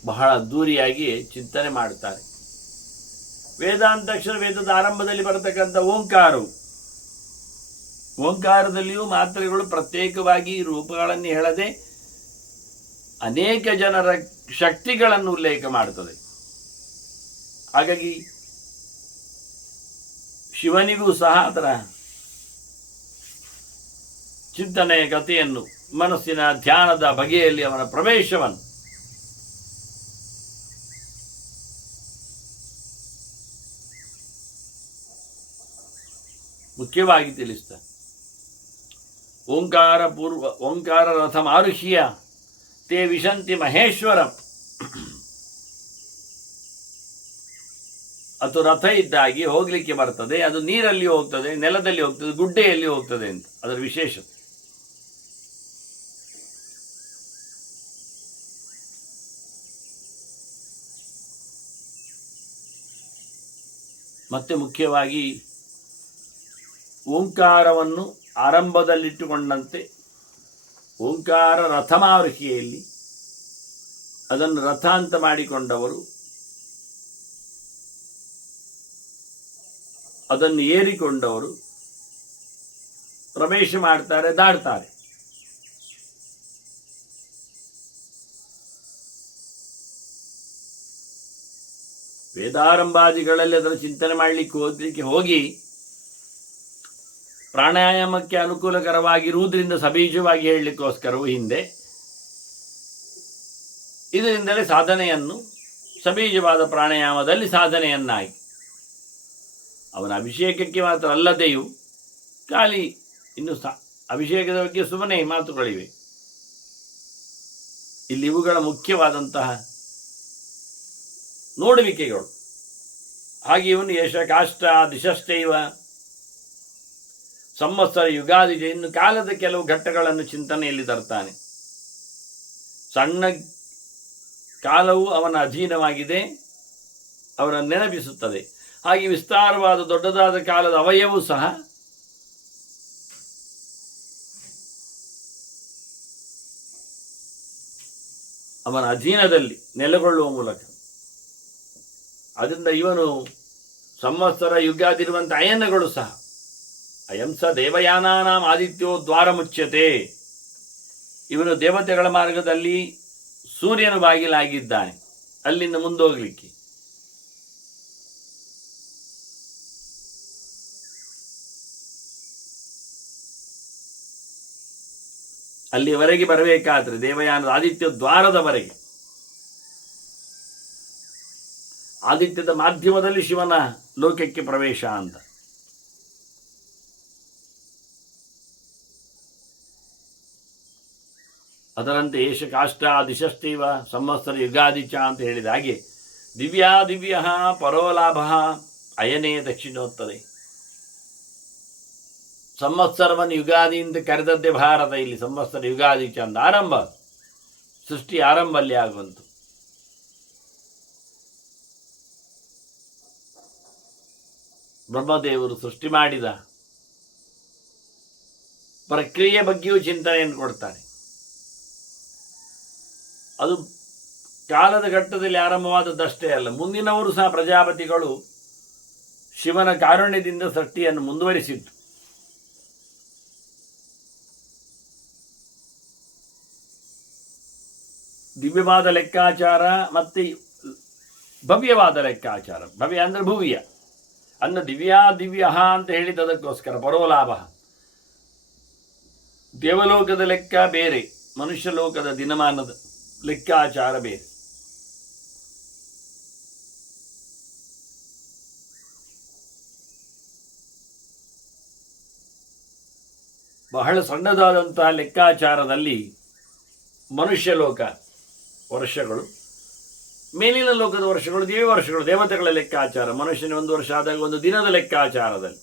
ಬಹಳ ಅದ್ದೂರಿಯಾಗಿ ಚಿಂತನೆ ಮಾಡುತ್ತಾರೆ. ವೇದಾಂತಾಕ್ಷರ ವೇದದ ಆರಂಭದಲ್ಲಿ ಬರತಕ್ಕಂಥ ಓಂಕಾರದಲ್ಲಿಯೂ ಮಾತ್ರೆಗಳು ಪ್ರತ್ಯೇಕವಾಗಿ ರೂಪಗಳನ್ನು ಹೇಳದೆ ಅನೇಕ ಜನರ ಶಕ್ತಿಗಳನ್ನು ಉಲ್ಲೇಖ ಮಾಡುತ್ತದೆ. ಹಾಗಾಗಿ ಶಿವನಿಗೂ ಸಹ ಅದರ ಚಿಂತನೆಯ ಕಥೆಯನ್ನು, ಮನಸ್ಸಿನ ಧ್ಯಾನದ ಬಗೆಯಲ್ಲಿ ಅವನ ಪ್ರವೇಶವನ್ನು ಮುಖ್ಯವಾಗಿ ತಿಳಿಸ್ತಾರೆ. ಓಂಕಾರ ರಥಂ ಆರುಹ್ಯ ತೇ ವಿಶಂತಿ ಮಹೇಶ್ವರಂ. ಅದು ರಥ ಇದ್ದಾಗಿ ಹೋಗ್ಲಿಕ್ಕೆ ಬರ್ತದೆ, ಅದು ನೀರಲ್ಲಿ ಹೋಗ್ತದೆ, ನೆಲದಲ್ಲಿ ಹೋಗ್ತದೆ, ಗುಡ್ಡೆಯಲ್ಲಿ ಹೋಗ್ತದೆ ಅಂತ ಅದರ ವಿಶೇಷತೆ. ಮತ್ತೆ ಮುಖ್ಯವಾಗಿ ಓಂಕಾರವನ್ನು ಆರಂಭದಲ್ಲಿಟ್ಟುಕೊಂಡಂತೆ ಓಂಕಾರ ರಥಮಾರುಹಿಯಲ್ಲಿ ಅದನ್ನು ರಥ ಅಂತ ಮಾಡಿಕೊಂಡವರು ಅದನ್ನು ಏರಿಕೊಂಡವರು ಪ್ರವೇಶ ಮಾಡ್ತಾರೆ, ದಾಡ್ತಾರೆ. ವೇದಾರಂಭಾದಿಗಳಲ್ಲಿ ಅದರ ಚಿಂತನೆ ಮಾಡಲಿಕ್ಕೆ ಹೋಗಿ ಪ್ರಾಣಾಯಾಮಕ್ಕೆ ಅನುಕೂಲಕರವಾಗಿರುವುದರಿಂದ ಸಬೀಜವಾಗಿ ಹೇಳಲಿಕ್ಕೋಸ್ಕರವೂ ಹಿಂದೆ ಇದರಿಂದಲೇ ಸಾಧನೆಯನ್ನು ಸಬೀಜವಾದ ಪ್ರಾಣಾಯಾಮದಲ್ಲಿ ಸಾಧನೆಯನ್ನಾಗಿ ಅವನ ಅಭಿಷೇಕಕ್ಕೆ ಮಾತ್ರ ಅಲ್ಲದೆಯೂ ಖಾಲಿ ಇನ್ನು ಅಭಿಷೇಕದ ಬಗ್ಗೆ ಸುಮ್ಮನೆ ಮಾತುಗಳಿವೆ. ಇಲ್ಲಿ ಇವುಗಳ ಮುಖ್ಯವಾದಂತಹ ನೋಡುವಿಕೆಗಳು. ಹಾಗೆ ಇವನು ಯಶ ಕಾಷ್ಟ ದಿಶಶ್ಚೈವ ಸಂವತ್ಸರ ಯುಗಾದಿ, ಇನ್ನು ಕಾಲದ ಕೆಲವು ಘಟ್ಟಗಳನ್ನು ಚಿಂತನೆಯಲ್ಲಿ ತರ್ತಾನೆ. ಸಣ್ಣ ಕಾಲವು ಅವನ ಅಧೀನವಾಗಿದೆ, ಅವನ ನೆನಪಿಸುತ್ತದೆ. ಹಾಗೆ ವಿಸ್ತಾರವಾದ ದೊಡ್ಡದಾದ ಕಾಲದ ಅವಯವೂ ಸಹ ಅವನ ಅಧೀನದಲ್ಲಿ ನೆಲೆಗೊಳ್ಳುವ ಮೂಲಕ, ಅದರಿಂದ ಇವನು ಸಂವತ್ಸರ ಯುಗಾದಿರುವಂಥ ಅಯನಗಳು ಸಹ ಅಯಂಸ ದೇವಯಾನಾನಾಂ ಆದಿತ್ಯೋ ದ್ವಾರ ಮುಚ್ಯತೆ, ಇವನು ದೇವತೆಗಳ ಮಾರ್ಗದಲ್ಲಿ ಸೂರ್ಯನು ಬಾಗಿಲಾಗಿದ್ದಾನೆ ಅಲ್ಲಿಂದ ಮುಂದೋಗ್ಲಿಕ್ಕೆ. ಅಲ್ಲಿವರೆಗೆ ಬರಬೇಕಾದ್ರೆ ದೇವಯಾನದ ಆದಿತ್ಯ ದ್ವಾರದವರೆಗೆ, ಆದಿತ್ಯದ ಮಾಧ್ಯಮದಲ್ಲಿ ಶಿವನ ಲೋಕಕ್ಕೆ ಪ್ರವೇಶ ಅಂತ. ಅದರಂತೆ ಏಷ ಕಾಷ್ಟ ದಿಶಶ್ಚೈವ ಸಂವತ್ಸರ ಯುಗಾದಿಚ ಅಂತ ಹೇಳಿದ ಹಾಗೆ ದಿವ್ಯ ಪರೋಲಾಭ ಅಯನೇ ದಕ್ಷಿಣೋತ್ತರೆ. ಸಂವತ್ಸರವನ್ನು ಯುಗಾದಿ ಅಂತ ಕರೆದದ್ದೇ ಭಾರತ. ಇಲ್ಲಿ ಸಂವತ್ಸರ ಯುಗಾದಿ ಚಂದ ಆರಂಭ, ಸೃಷ್ಟಿ ಆರಂಭ ಅಲ್ಲಿ ಆಗುವಂತು. ಬ್ರಹ್ಮದೇವರು ಸೃಷ್ಟಿ ಮಾಡಿದ ಪ್ರಕ್ರಿಯೆ ಬಗ್ಗೆಯೂ ಚಿಂತನೆಯನ್ನು ಕೊಡ್ತಾರೆ. ಅದು ಕಾಲದ ಘಟ್ಟದಲ್ಲಿ ಆರಂಭವಾದದ್ದಷ್ಟೇ ಅಲ್ಲ, ಮುಂದಿನವರು ಸಹ ಪ್ರಜಾಪತಿಗಳು ಶಿವನ ಕಾರುಣ್ಯದಿಂದ ಸೃಷ್ಟಿಯನ್ನು ಮುಂದುವರಿಸಿತ್ತು. ದಿವ್ಯವಾದ ಲೆಕ್ಕಾಚಾರ ಮತ್ತು ಭವ್ಯವಾದ ಲೆಕ್ಕಾಚಾರ. ಭವ್ಯ ಅಂದರೆ ಭುವ್ಯ, ಅನ್ನ ದಿವ್ಯ ಅಂತ ಹೇಳಿದ್ದದಕ್ಕೋಸ್ಕರ ಪರೋಲಾಭ. ದೇವಲೋಕದ ಲೆಕ್ಕ ಬೇರೆ, ಮನುಷ್ಯ ಲೋಕದ ದಿನಮಾನದ ಲೆಕ್ಕಾಚಾರ ಬೇರೆ. ಬಹಳ ಸಣ್ಣದಾದಂತಹ ಲೆಕ್ಕಾಚಾರದಲ್ಲಿ ಮನುಷ್ಯ ಲೋಕ ವರ್ಷಗಳು, ಮೇಲಿನ ಲೋಕದ ವರ್ಷಗಳು ದಿವ್ಯ ವರ್ಷಗಳು, ದೇವತೆಗಳ ಲೆಕ್ಕಾಚಾರ. ಮನುಷ್ಯನ ಒಂದು ವರ್ಷ ಆದಾಗ ಒಂದು ದಿನದ ಲೆಕ್ಕಾಚಾರದಲ್ಲಿ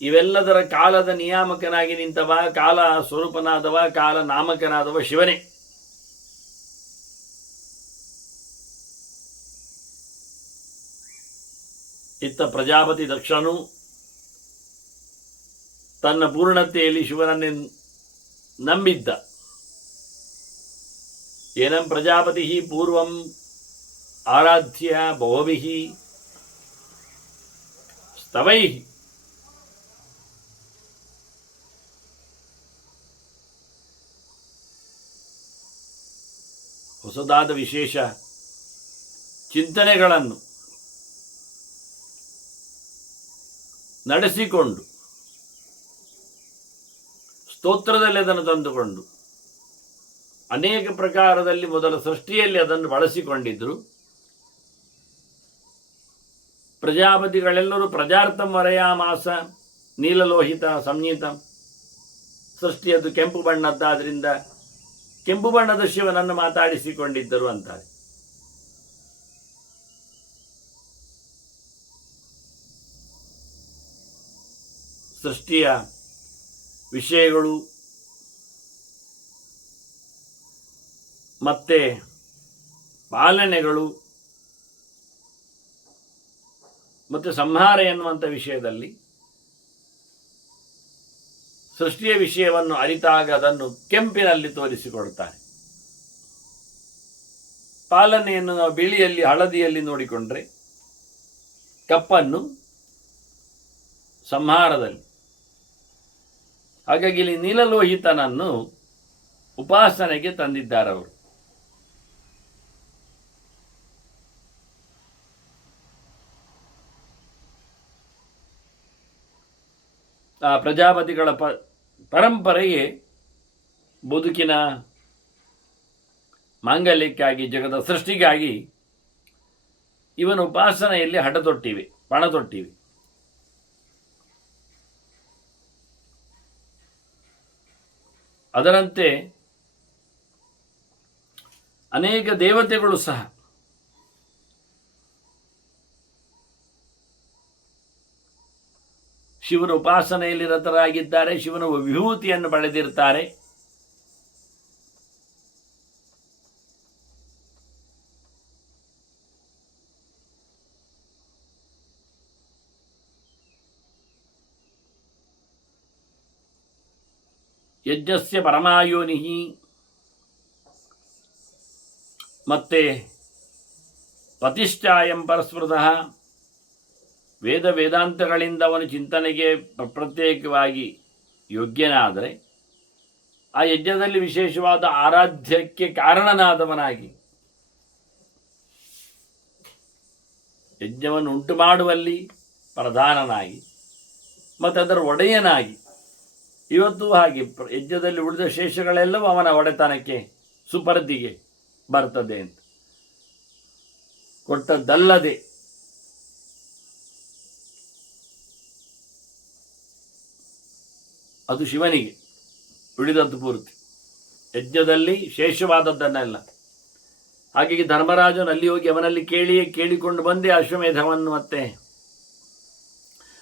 ಇವೆಲ್ಲದರ ಕಾಲದ ನಿಯಾಮಕನಾಗಿ ನಿಂತವ, ಕಾಲ ಸ್ವರೂಪನಾದವ, ಕಾಲ ನಾಮಕನಾದವ ಶಿವನೇ. ಇತ್ತ ಪ್ರಜಾಪತಿ ದಕ್ಷನು ತನ್ನ ಪೂರ್ಣತೆಯಲ್ಲಿ ಶಿವನನ್ನೇ ನಂಬಿದ್ದ. ಏನಂ ಪ್ರಜಾಪತಿ ಪೂರ್ವಂ ಆರಾಧ್ಯ ಬಹುಭಿಃ ಸ್ತವೈಃ ಹೊಸದಾದ ವಿಶೇಷ ಚಿಂತನೆಗಳನ್ನು ನಡೆಸಿಕೊಂಡು ಸ್ತೋತ್ರದಲ್ಲಿ ಅದನ್ನು ತಂದುಕೊಂಡು ಅನೇಕ ಪ್ರಕಾರದಲ್ಲಿ ಮೊದಲ ಸೃಷ್ಟಿಯಲ್ಲಿ ಅದನ್ನು ಬಳಸಿಕೊಂಡಿದ್ದರು. ಪ್ರಜಾಪತಿಗಳೆಲ್ಲರೂ ಪ್ರಜಾರ್ಥಂ ವರಯಾಮಾಸ ನೀಲಲೋಹಿತ ಸಂಹಿತ. ಸೃಷ್ಟಿಯದು ಕೆಂಪು ಬಣ್ಣದ್ದಾದ್ರಿಂದ ಕೆಂಪು ಬಣ್ಣದ ಶಿವನನ್ನು ಮಾತಾಡಿಸಿಕೊಂಡಿದ್ದರು ಅಂತಾರೆ. ಸೃಷ್ಟಿಯ ವಿಷಯಗಳು ಮತ್ತೆ ಪಾಲನೆಗಳು ಮತ್ತು ಸಂಹಾರ ಎನ್ನುವಂಥ ವಿಷಯದಲ್ಲಿ ಸೃಷ್ಟಿಯ ವಿಷಯವನ್ನು ಅರಿತಾಗ ಅದನ್ನು ಕೆಂಪಿನಲ್ಲಿ ತೋರಿಸಿಕೊಡ್ತಾರೆ. ಪಾಲನೆಯನ್ನು ನಾವು ಬಿಳಿಯಲ್ಲಿ ಹಳದಿಯಲ್ಲಿ ನೋಡಿಕೊಂಡ್ರೆ, ಕಪ್ಪನ್ನು ಸಂಹಾರದಲ್ಲಿ. ಹಾಗಾಗಿ ಇಲ್ಲಿ ನೀಲಲೋಹಿತನನ್ನು ಉಪಾಸನೆಗೆ ತಂದಿದ್ದಾರವರು. ಆ ಪ್ರಜಾಪತಿಗಳ ಪರಂಪರೆಗೆ ಬದುಕಿನ ಮಾಂಗಲ್ಯಕ್ಕಾಗಿ, ಜಗದ ಸೃಷ್ಟಿಗಾಗಿ ಇವನ ಉಪಾಸನೆಯಲ್ಲಿ ಹಠ ತೊಟ್ಟಿವೆ, ಪಣ ತೊಟ್ಟಿವೆ. ಅದರಂತೆ ಅನೇಕ ದೇವತೆಗಳು ಸಹ ಶಿವನ ಉಪಾಸನೆಯಲ್ಲಿ ರತರಾಗಿದ್ದಾರೆ, ಶಿವನ ವಿಭೂತಿಯನ್ನು ಪಡೆದಿರ್ತಾರೆ. ಯಜ್ಞಸ್ಯ ಪರಮಾಯೋನಿ ಮತ್ತೆ ಪ್ರತಿಷ್ಠಾಯಂ ಪರಸ್ಮೃತಃ, ವೇದಾಂತಗಳಿಂದ ಅವನು ಚಿಂತನೆಗೆ ಪ್ರತ್ಯೇಕವಾಗಿ ಯೋಗ್ಯನಾದರೆ ಆ ಯಜ್ಞದಲ್ಲಿ ವಿಶೇಷವಾದ ಆರಾಧ್ಯಕ್ಕೆ ಕಾರಣನಾದವನಾಗಿ, ಯಜ್ಞವನ್ನು ಉಂಟು ಮಾಡುವಲ್ಲಿ ಪ್ರಧಾನನಾಗಿ ಮತ್ತು ಅದರ ಒಡೆಯನಾಗಿ, ಇವತ್ತು ಹಾಗೆ ಯಜ್ಞದಲ್ಲಿ ಉಳಿದ ಶೇಷಗಳೆಲ್ಲವೂ ಅವನ ಒಡೆತನಕ್ಕೆ ಸುಪರ್ದಿಗೆ ಬರ್ತದೆ ಅಂತ ಕೊಟ್ಟದ್ದಲ್ಲದೆ ಅದು ಶಿವನಿಗೆ ಉಳಿದದ್ದು ಪೂರ್ತಿ, ಯಜ್ಞದಲ್ಲಿ ಶೇಷವಾದದ್ದನ್ನೆಲ್ಲ. ಹಾಗಾಗಿ ಧರ್ಮರಾಜನು ಅಲ್ಲಿ ಹೋಗಿ ಅವನಲ್ಲಿ ಕೇಳಿಕೊಂಡು ಬಂದೇ ಅಶ್ವಮೇಧವನ್ನು ಮತ್ತೆ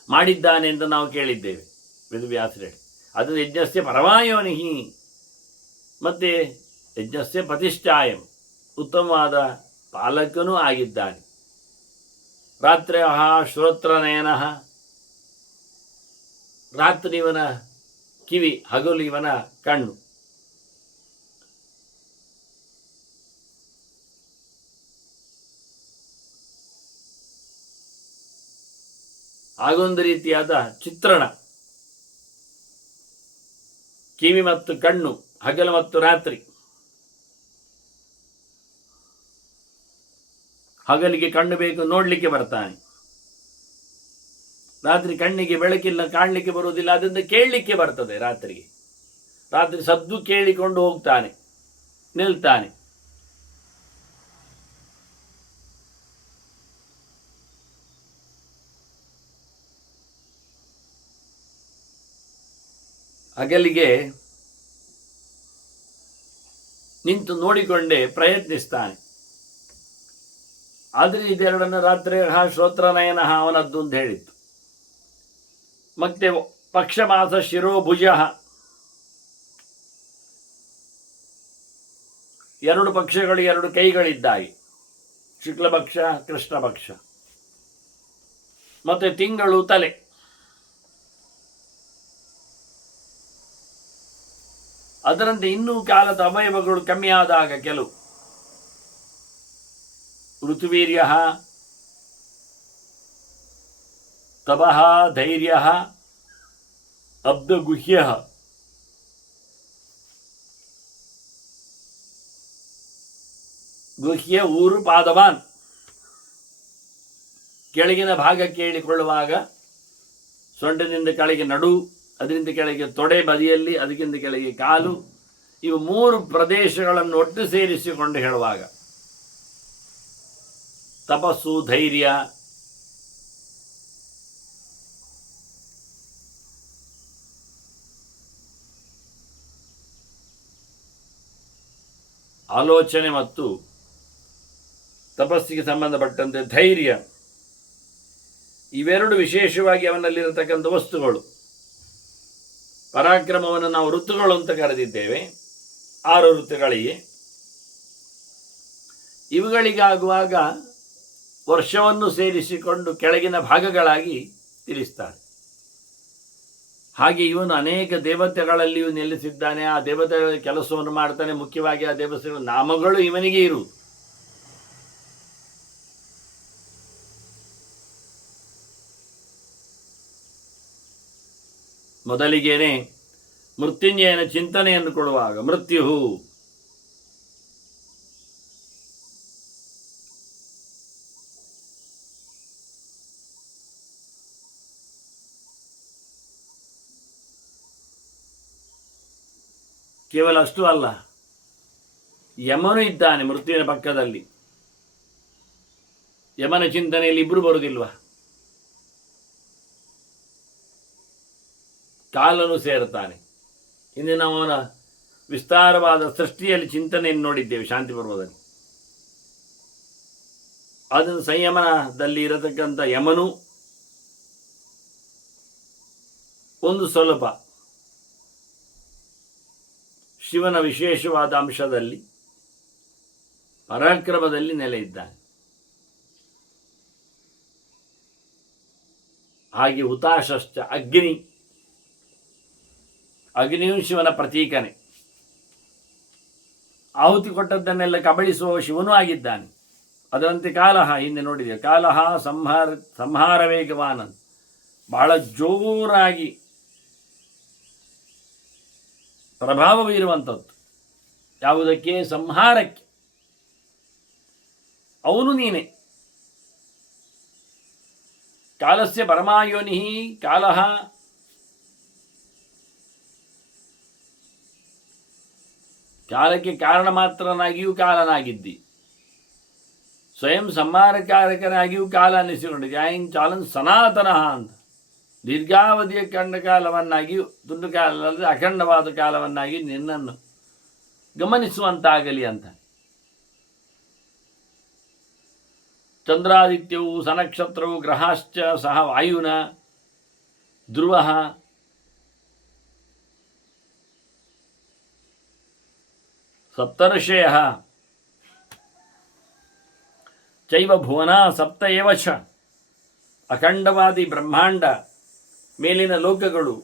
ಮಾಡಿದ್ದಾನೆ ಎಂದು ನಾವು ಕೇಳಿದ್ದೇವೆ ವೇದವ್ಯಾಸರು. ಅದು ಯಜ್ಞಸ್ಯ ಪರಮಾಯೋನಿಹಿ ಮತ್ತು ಯಜ್ಞಸ್ಯ ಪ್ರತಿಷ್ಠಾಯಂ, ಉತ್ತಮವಾದ ಪಾಲಕನೂ ಆಗಿದ್ದಾನೆ. ರಾತ್ರಿ ಶ್ರೋತ್ರನಯನ, ರಾತ್ರಿ ಇವನ ಕಿವಿ, ಹಗಲು ಇವನ ಕಣ್ಣು. ಆಗೊಂದು ರೀತಿಯಾದ ಚಿತ್ರಣ, ಕಿವಿ ಮತ್ತು ಕಣ್ಣು, ಹಗಲು ಮತ್ತು ರಾತ್ರಿ. ಹಗಲಿಗೆ ಕಣ್ಣು ಬೇಕು, ನೋಡಲಿಕ್ಕೆ ಬರ್ತಾನೆ. ರಾತ್ರಿ ಕಣ್ಣಿಗೆ ಬೆಳಕಿಲ್ಲ, ಕಾಣಲಿಕ್ಕೆ ಬರುವುದಿಲ್ಲ, ಅದರಿಂದ ಕೇಳಲಿಕ್ಕೆ ಬರ್ತದೆ. ರಾತ್ರಿ ಸದ್ದು ಕೇಳಿಕೊಂಡು ಹೋಗ್ತಾನೆ, ನಿಲ್ತಾನೆ. ಹಗಲಿಗೆ ನಿಂತು ನೋಡಿಕೊಂಡೇ ಪ್ರಯತ್ನಿಸ್ತಾನೆ. ಆದರೆ ಇದೆರಡನ್ನು ರಾತ್ರಿ ಶ್ರೋತ್ರನಯನ ಅವನದ್ದು ಅಂತ ಹೇಳಿತ್ತು. ಮತ್ತೆ ಪಕ್ಷಮಾಸ ಶಿರೋಭುಜ, ಎರಡು ಪಕ್ಷಗಳು, ಎರಡು ಕೈಗಳಿದ್ದಾಗಿ, ಶುಕ್ಲಪಕ್ಷ ಕೃಷ್ಣಪಕ್ಷ, ಮತ್ತೆ ತಿಂಗಳು ತಲೆ. ಅದರಂತೆ ಇನ್ನೂ ಕಾಲದ ಅವಯವಗಳು ಕಮ್ಮಿಯಾದಾಗ ಕೆಲವು ಋತುವೀರ್ಯ, ತಪಃ, ಧೈರ್ಯ, ಅಬ್ಧಗುಹ್ಯ, ಗುಹ್ಯ ಊರು ಪಾದವಾನ್. ಕೆಳಗಿನ ಭಾಗ ಕೇಳಿಕೊಳ್ಳುವಾಗ ಸೊಂಟದಿಂದ ಕೆಳಗೆ ನಡು, ಅದರಿಂದ ಕೆಳಗೆ ತೊಡೆ ಬದಿಯಲ್ಲಿ, ಅದಕ್ಕಿಂತ ಕೆಳಗೆ ಕಾಲು, ಇವು ಮೂರು ಪ್ರದೇಶಗಳನ್ನು ಒಟ್ಟು ಸೇರಿಸಿಕೊಂಡು ಹೇಳುವಾಗ ತಪಸ್ಸು, ಧೈರ್ಯ, ಆಲೋಚನೆ ಮತ್ತು ತಪಸ್ಸಿಗೆ ಸಂಬಂಧಪಟ್ಟಂತೆ ಧೈರ್ಯ, ಇವೆರಡು ವಿಶೇಷವಾಗಿ ಅವನಲ್ಲಿರತಕ್ಕಂಥ ವಸ್ತುಗಳು. ಪರಾಕ್ರಮವನ್ನು ನಾವು ಋತುಗಳು ಅಂತ ಕರೆದಿದ್ದೇವೆ, 6 ಋತುಗಳಿಗೆ. ಇವುಗಳಿಗಾಗುವಾಗ ವರ್ಷವನ್ನು ಸೇರಿಸಿಕೊಂಡು ಕೆಳಗಿನ ಭಾಗಗಳಾಗಿ ತಿಳಿಸ್ತಾರೆ. ಹಾಗೆ ಇವನು ಅನೇಕ ದೇವತೆಗಳಲ್ಲಿಯೂ ನೆಲೆಸಿದ್ದಾನೆ, ಆ ದೇವತೆಗಳ ಕೆಲಸವನ್ನು ಮಾಡ್ತಾನೆ. ಮುಖ್ಯವಾಗಿ ಆ ದೇವತೆಗಳ ನಾಮಗಳು ಇವನಿಗೆ ಇರುವುದು. ಮೊದಲಿಗೇನೆ ಮೃತ್ಯುಂಜಯನ ಚಿಂತನೆಯನ್ನು ಕೊಡುವಾಗ ಮೃತ್ಯು, ಕೇವಲ ಅಷ್ಟು ಅಲ್ಲ, ಯಮನು ಇದ್ದಾನೆ ಮೃತ್ಯುವಿನ ಪಕ್ಕದಲ್ಲಿ. ಯಮನ ಚಿಂತನೆಯಲ್ಲಿ ಇಬ್ಬರು ಬರುವುದಿಲ್ವಾ? ಕಾಲನು ಸೇರ್ತಾನೆ. ಹಿಂದೆ ನಾವು ಅವನ ವಿಸ್ತಾರವಾದ ಸೃಷ್ಟಿಯಲ್ಲಿ ಚಿಂತನೆಯನ್ನು ನೋಡಿದ್ದೇವೆ ಶಾಂತಿ ಪರ್ವದಲ್ಲಿ. ಅದನ್ನು ಸಂಯಮನದಲ್ಲಿ ಇರತಕ್ಕಂಥ ಯಮನು ಒಂದು ಸ್ವಲ್ಪ ಶಿವನ ವಿಶೇಷವಾದ ಅಂಶದಲ್ಲಿ ಪರಾಕ್ರಮದಲ್ಲಿ ನೆಲೆ ಇದ್ದಾನೆ. ಹಾಗೆ ಹುತಾಶಶ್ಚ ಅಗ್ನಿಯೂ ಶಿವನ ಪ್ರತೀಕನೇ. ಆಹುತಿ ಕೊಟ್ಟದ್ದನ್ನೆಲ್ಲ ಕಬಳಿಸುವ ಶಿವನೂ ಆಗಿದ್ದಾನೆ. ಅದರಂತೆ ಕಾಲಹ ಹಿಂದೆ ನೋಡಿದೆ. ಕಾಲಹ ಸಂಹಾರ ವೇಗವಾನ, ಬಹಳ ಜೋರಾಗಿ ಪ್ರಭಾವ ಬೀರುವಂಥದ್ದು. ಯಾವುದಕ್ಕೆ? ಸಂಹಾರಕ್ಕೆ. ಅವನು ನೀನೆ. ಕಾಲಸ್ಯ ಪರಮಾಯೋನಿ ಕಾಲಹ. ಕಾಲಕ್ಕೆ ಕಾರಣ ಮಾತ್ರನಾಗಿಯೂ ಕಾಲನಾಗಿದ್ದಿ, ಸ್ವಯಂ ಸಂಹಾರಕಾರಕನಾಗಿಯೂ ಕಾಲ ಅನ್ನಿಸಿಕೊಂಡಿದ್ದೆ. ಆಯನ್ ಚಾಲನ್ ಸನಾತನ ಅಂತ. ದೀರ್ಘಾವಧಿಯ ಕಾಲವನ್ನಾಗಿಯೂ ತುಂಡು ಕಾಲ ಅಲ್ಲದೆ ಅಖಂಡವಾದ ಕಾಲವನ್ನಾಗಿ ನಿನ್ನನ್ನು ಗಮನಿಸುವಂತಾಗಲಿ ಅಂತ. ಚಂದ್ರಾದಿತ್ಯವು ಸನಕ್ಷತ್ರವು ಗ್ರಹಾಶ್ಚ ಸಹ ವಾಯುನ ಧ್ರುವ ಸಪ್ತರ್ಷಯ ಚೈವ ಭುವನ ಸಪ್ತ ಏವ ಚ. ಅಖಂಡವಾದಿ ಬ್ರಹ್ಮಾಂಡ, ಮೇಲಿನ ಲೋಕಗಳು,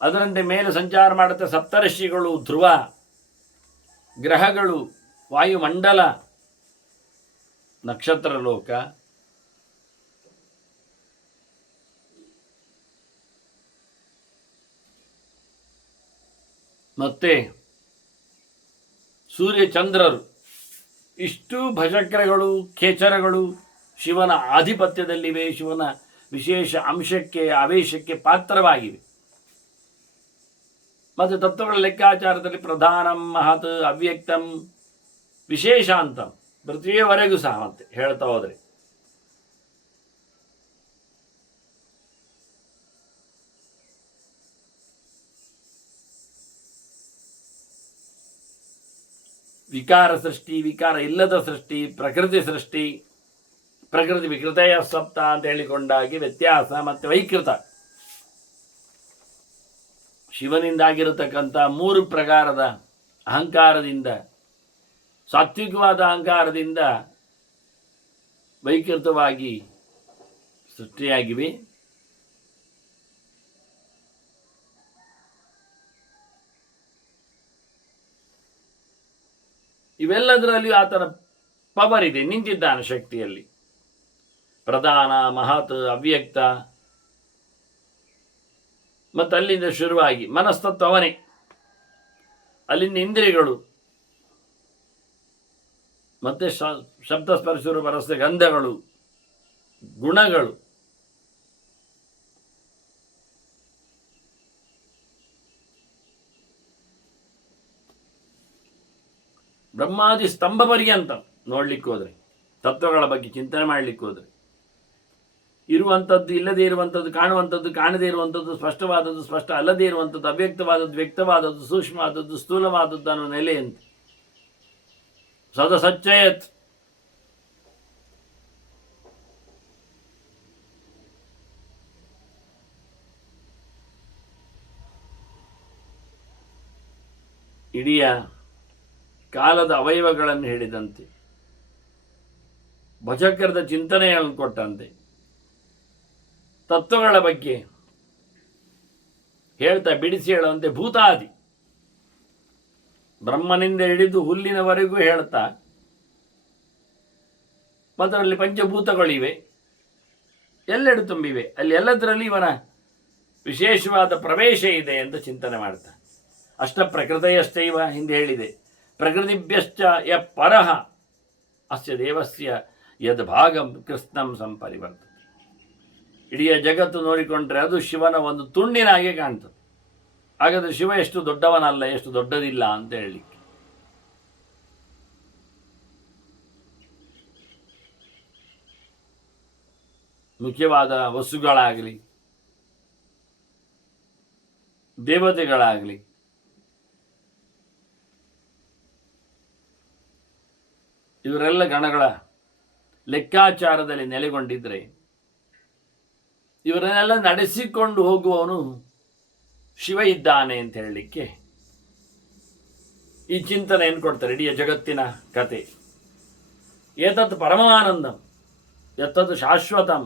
ಅದರಂತೆ ಮೇಲೆ ಸಂಚಾರ ಮಾಡುತ್ತ ಸಪ್ತರ್ಷಿಗಳು, ಧ್ರುವ, ಗ್ರಹಗಳು, ವಾಯುಮಂಡಲ, ನಕ್ಷತ್ರ ಲೋಕ, ಮತ್ತೆ ಸೂರ್ಯಚಂದ್ರರು, ಇಷ್ಟು ಭಜಕ್ರಗಳು, ಖೇಚರಗಳು ಶಿವನ ಆಧಿಪತ್ಯದಲ್ಲಿವೆ. ಶಿವನ ವಿಶೇಷ ಅಂಶಕ್ಕೆ, ಆವೇಶಕ್ಕೆ ಪಾತ್ರವಾಗಿವೆ. ಮತ್ತು ತತ್ವಗಳ ಲೆಕ್ಕಾಚಾರದಲ್ಲಿ ಪ್ರಧಾನಂ, ಮಹತ್, ಅವ್ಯಕ್ತಂ, ವಿಶೇಷಾಂತಂ, ಪೃಥ್ವಿಯವರೆಗೂ ಸಹ ಮತ್ತೆ ಹೇಳ್ತಾ ಹೋದರೆ ವಿಕಾರ ಸೃಷ್ಟಿ, ವಿಕಾರ ಇಲ್ಲದ ಸೃಷ್ಟಿ, ಪ್ರಕೃತಿ ಸೃಷ್ಟಿ, ಪ್ರಕೃತಿ ವಿಕೃತೆಯ ಸಪ್ತ ಅಂತ ಹೇಳಿಕೊಂಡಾಗಿ ವ್ಯತ್ಯಾಸ ಮತ್ತು ವೈಕೃತ. ಶಿವನಿಂದಾಗಿರತಕ್ಕಂಥ ಮೂರು ಪ್ರಕಾರದ ಅಹಂಕಾರದಿಂದ, ಸಾತ್ವಿಕವಾದ ಅಹಂಕಾರದಿಂದ ವೈಕೃತವಾಗಿ ಸೃಷ್ಟಿಯಾಗಿವೆ. ಇವೆಲ್ಲದರಲ್ಲಿಯೂ ಆತನ ಪವರ್ ಇದೆ, ನಿಂತಿದ್ದಾನೆ ಶಕ್ತಿಯಲ್ಲಿ. ಪ್ರಧಾನ, ಮಹತ್, ಅವ್ಯಕ್ತ, ಮತ್ತು ಅಲ್ಲಿಂದ ಶುರುವಾಗಿ ಮನಸ್ತತ್ವ ಅವನೇ, ಅಲ್ಲಿಂದ ಇಂದ್ರಿಯಗಳು, ಮತ್ತೆ ಶಬ್ದ ಸ್ಪರ್ಶ ರಸ ಗಂಧಗಳು, ಗುಣಗಳು, ಬ್ರಹ್ಮಾದಿ ಸ್ತಂಭ ಪರ್ಯಂತ ನೋಡ್ಲಿಕ್ಕೆ ಹೋದ್ರೆ, ತತ್ವಗಳ ಬಗ್ಗೆ ಚಿಂತನೆ ಮಾಡಲಿಕ್ಕೆ ಹೋದ್ರೆ, ಇರುವಂಥದ್ದು, ಇಲ್ಲದೇ ಇರುವಂಥದ್ದು, ಕಾಣುವಂಥದ್ದು, ಕಾಣದೇ ಇರುವಂಥದ್ದು, ಸ್ಪಷ್ಟವಾದದ್ದು, ಸ್ಪಷ್ಟ ಅಲ್ಲದೇ ಇರುವಂಥದ್ದು, ಅವ್ಯಕ್ತವಾದದ್ದು, ವ್ಯಕ್ತವಾದದ್ದು, ಸೂಕ್ಷ್ಮವಾದದ್ದು, ಸ್ಥೂಲವಾದದ್ದು ಅನ್ನೋ ನೆಲೆಯಂತ ಸದಸಚ್ಚಯತ್. ಇಡೀ ಕಾಲದ ಅವಯವಗಳನ್ನು ಹೇಳಿದಂತೆ, ಭಜಕರದ ಚಿಂತನೆಯನ್ನು ಕೊಟ್ಟಂತೆ, ತತ್ವಗಳ ಬಗ್ಗೆ ಹೇಳ್ತಾ ಬಿಡಿಸಿ ಹೇಳುವಂತೆ ಭೂತಾದಿ, ಬ್ರಹ್ಮನಿಂದ ಹಿಡಿದು ಹುಲ್ಲಿನವರೆಗೂ ಹೇಳ್ತಾ, ಅದರಲ್ಲಿ ಪಂಚಭೂತಗಳಿವೆ, ಎಲ್ಲೆಡೆ ತುಂಬಿವೆ, ಅಲ್ಲಿ ಎಲ್ಲದರಲ್ಲಿ ಇವನ ವಿಶೇಷವಾದ ಪ್ರವೇಶ ಇದೆ ಅಂತ ಚಿಂತನೆ ಮಾಡ್ತಾ, ಅಷ್ಟ ಪ್ರಕೃತಿಯಷ್ಟೈವ ಹಿಂದೆ ಹೇಳಿದೆ. ಪ್ರಕೃತಿಭ್ಯಶ್ಚ ಯ ಪರಹ ಅಸ್ಯ ದೇವಸ್ಯ ಯದ್ ಭಾಗಂ ಕೃಷ್ಣಂ ಸಂಪರಿವರ್ತತೆ. ಇಡೀ ಜಗತ್ತು ನೋಡಿಕೊಂಡ್ರೆ ಅದು ಶಿವನ ಒಂದು ತುಂಡಿನ ಹಾಗೆ ಕಾಣ್ತದೆ. ಹಾಗಾದರೆ ಶಿವ ಎಷ್ಟು ದೊಡ್ಡವನಲ್ಲ, ಎಷ್ಟು ದೊಡ್ಡದಿಲ್ಲ ಅಂತ ಹೇಳಲಿಕ್ಕೆ. ಮುಖ್ಯವಾದ ವಸ್ತುಗಳಾಗಲಿ, ದೇವತೆಗಳಾಗಲಿ, ಇವರೆಲ್ಲ ಗಣಗಳ ಲೆಕ್ಕಾಚಾರದಲ್ಲಿ ನೆಲೆಗೊಂಡಿದ್ದರೆ ಇವರನ್ನೆಲ್ಲ ನಡೆಸಿಕೊಂಡು ಹೋಗುವವನು ಶಿವ ಇದ್ದಾನೆ ಅಂತ ಹೇಳಲಿಕ್ಕೆ ಈ ಚಿಂತನೆ ಏನು ಕೊಡ್ತಾರೆ ಇಡೀ ಜಗತ್ತಿನ ಕತೆ. ಏತತ್ ಪರಮಾನಂದಂ ಎತ್ತದು ಶಾಶ್ವತಂ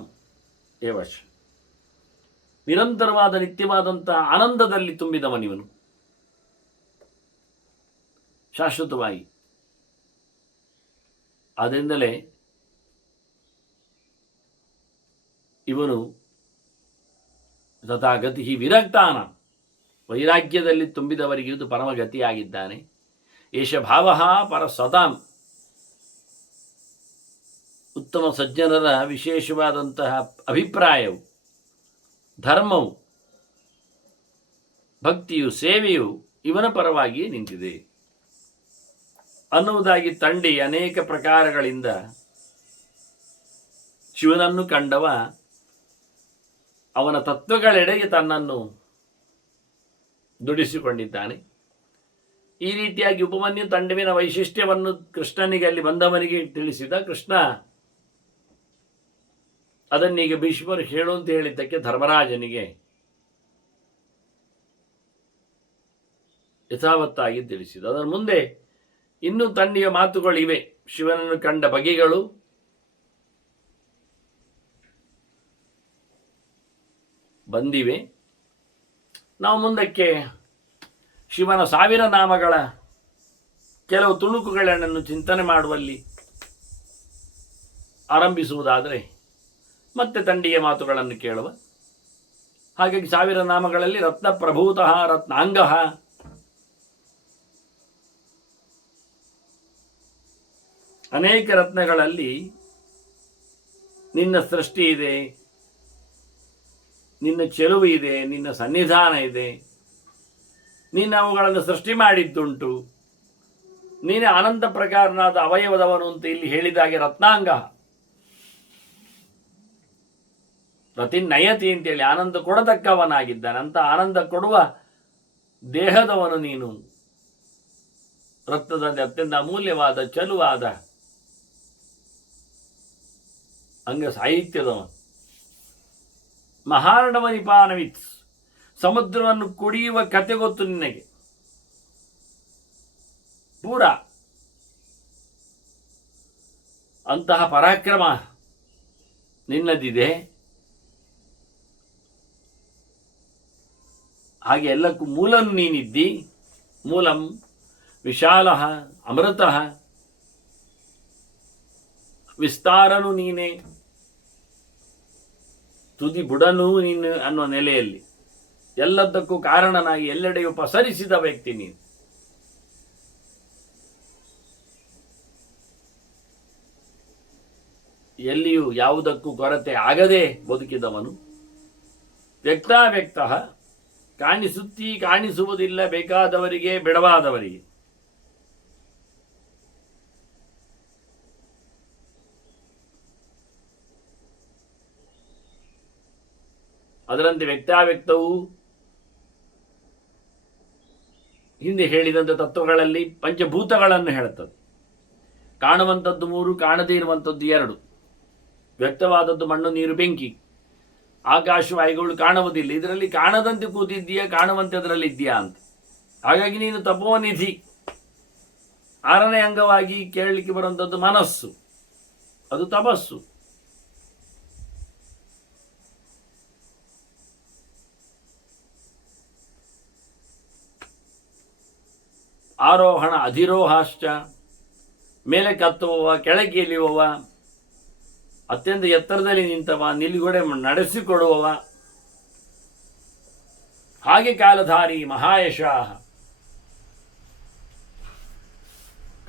ಏವಶ. ನಿರಂತರವಾದ ನಿತ್ಯವಾದಂತಹ ಆನಂದದಲ್ಲಿ ತುಂಬಿದವನಿವನು, ಶಾಶ್ವತವಾಗಿ. ಆದ್ದರಿಂದಲೇ ಇವನು ತಥಾಗತಿ ವಿರಕ್ತಾನ, ವೈರಾಗ್ಯದಲ್ಲಿ ತುಂಬಿದವರಿಗೆ ಇದು ಪರಮಗತಿಯಾಗಿದ್ದಾನೆ. ಏಷ ಭಾವ ಪರ ಸದಾಂ. ಉತ್ತಮ ಸಜ್ಜನರ ವಿಶೇಷವಾದಂತಹ ಅಭಿಪ್ರಾಯವು, ಧರ್ಮವು, ಭಕ್ತಿಯು, ಸೇವೆಯು ಇವನ ಪರವಾಗಿಯೇ ನಿಂತಿದೆ ಅನ್ನುವುದಾಗಿ ತಂಡಿ ಅನೇಕ ಪ್ರಕಾರಗಳಿಂದ ಶಿವನನ್ನು ಕಂಡವ ಅವನ ತತ್ವಗಳೆಡೆಗೆ ತನ್ನನ್ನು ದುಡಿಸಿಕೊಂಡಿದ್ದಾನೆ. ಈ ರೀತಿಯಾಗಿ ಉಪಮನ್ಯು ತಂಡುವಿನ ವೈಶಿಷ್ಟ್ಯವನ್ನು ಕೃಷ್ಣನಿಗೆ ಅಲ್ಲಿ ಬಂದವನಿಗೆ ತಿಳಿಸಿದ. ಕೃಷ್ಣ ಅದನ್ನೀಗ ಭೀಷ್ಮರು ಹೇಳು ಅಂತ ಹೇಳಿದ್ದಕ್ಕೆ ಧರ್ಮರಾಜನಿಗೆ ಯಥಾವತ್ತಾಗಿ ತಿಳಿಸಿದ. ಅದರ ಮುಂದೆ ಇನ್ನೂ ತಂಡಿಯ ಮಾತುಗಳಿವೆ. ಶಿವನನ್ನು ಕಂಡ ಬಗೆಗಳು, ಬಂದಿವೆ. ನಾವು ಮುಂದಕ್ಕೆ ಶಿವನ 1000 ನಾಮಗಳ ಕೆಲವು ತುಣುಕುಗಳನ್ನು ಚಿಂತನೆ ಮಾಡುವಲ್ಲಿ ಆರಂಭಿಸುವುದಾದರೆ ಮತ್ತೆ ತಂಡಿಯ ಮಾತುಗಳನ್ನು ಕೇಳುವ. ಹಾಗಾಗಿ 1000 ನಾಮಗಳಲ್ಲಿ ರತ್ನ ಪ್ರಭೂತಃ ರತ್ನಾಂಗಃ, ಅನೇಕ ರತ್ನಗಳಲ್ಲಿ ನಿನ್ನ ಸೃಷ್ಟಿ ಇದೆ, ನಿನ್ನ ಚೆಲುವು ಇದೆ, ನಿನ್ನ ಸನ್ನಿಧಾನ ಇದೆ, ನೀನು ಅವುಗಳನ್ನು ಸೃಷ್ಟಿ ಮಾಡಿದ್ದುಂಟು, ನೀನೇ ಅನಂತ ಪ್ರಕಾರನಾದ ಅವಯವದವನು ಅಂತ ಇಲ್ಲಿ ಹೇಳಿದಾಗೆ ರತ್ನಾಂಗ, ರತಿನ್ನಯತಿ ಅಂತೇಳಿ ಆನಂದ ಕೊಡತಕ್ಕವನಾಗಿದ್ದಾನೆ. ಅಂತ ಆನಂದ ಕೊಡುವ ದೇಹದವನು ನೀನು, ರತ್ನದಲ್ಲಿ ಅತ್ಯಂತ ಅಮೂಲ್ಯವಾದ ಚಲುವಾದ ಅಂಗ ಸಾಹಿತ್ಯದವನು. ಮಹಾರ್ಣವನಿಪಾನವಿತ್, ಸಮುದ್ರವನ್ನು ಕುಡಿಯುವ ಕತೆ ಗೊತ್ತು ನಿನಗೆ ಪೂರ. ಅಂತಹ ಪರಾಕ್ರಮ ನಿನ್ನದಿದೆ. ಹಾಗೆ ಎಲ್ಲಕ್ಕೂ ಮೂಲಂ ನೀನಿದ್ದಿ. ಮೂಲಂ ವಿಶಾಲಃ ಅಮೃತಃ, ವಿಸ್ತಾರನು ನೀನೇ, ತುದಿ ಬುಡನೂ ನೀನು ಅನ್ನುವ ನೆಲೆಯಲ್ಲಿ ಎಲ್ಲದಕ್ಕೂ ಕಾರಣನಾಗಿ ಎಲ್ಲೆಡೆಯೂ ಪಸರಿಸಿದ ವ್ಯಕ್ತಿ ನೀನು. ಎಲ್ಲಿಯೂ ಯಾವುದಕ್ಕೂ ಕೊರತೆ ಆಗದೆ ಬದುಕಿದವನು. ವ್ಯಕ್ತಾವ್ಯಕ್ತ, ಕಾಣಿಸುತ್ತೀ ಕಾಣಿಸುವುದಿಲ್ಲ, ಬೇಕಾದವರಿಗೆ ಬಿಡವಾದವರಿಗೆ. ಅದರಂತೆ ವ್ಯಕ್ತಾವ್ಯಕ್ತವು ಹಿಂದೆ ಹೇಳಿದಂಥ ತತ್ವಗಳಲ್ಲಿ ಪಂಚಭೂತಗಳನ್ನು ಹೇಳುತ್ತದೆ. ಕಾಣುವಂಥದ್ದು 3, ಕಾಣದೇ ಇರುವಂಥದ್ದು 2. ವ್ಯಕ್ತವಾದದ್ದು ಮಣ್ಣು, ನೀರು, ಬೆಂಕಿ, ಆಕಾಶ, ವಾಯುಗಳು ಕಾಣುವುದಿಲ್ಲ. ಇದರಲ್ಲಿ ಕಾಣದಂತೆ ಕೂತಿದ್ದೀಯಾ, ಕಾಣುವಂತೆ ಅದರಲ್ಲಿ ಇದೆಯಾ ಅಂತ. ಹಾಗಾಗಿ ನೀನು ತಪೋನಿಧಿ. 6ನೇ ಅಂಗವಾಗಿ ಕೇಳಲಿಕ್ಕೆ ಬರುವಂಥದ್ದು ಮನಸ್ಸು, ಅದು ತಪಸ್ಸು. ಆರೋಹಣ ಅಧಿರೋಹಾಶ್ಚ, ಮೇಲೆ ಕತ್ತುವವ, ಕೆಳಗೆ ಇಳಿಯುವವ, ಅತ್ಯಂತ ಎತ್ತರದಲ್ಲಿ ನಿಂತವ, ನಿಲುಗಡೆ ನಡೆಸಿಕೊಡುವವ. ಹಾಗೆ ಕಾಲಧಾರಿ ಮಹಾಯಶಃ,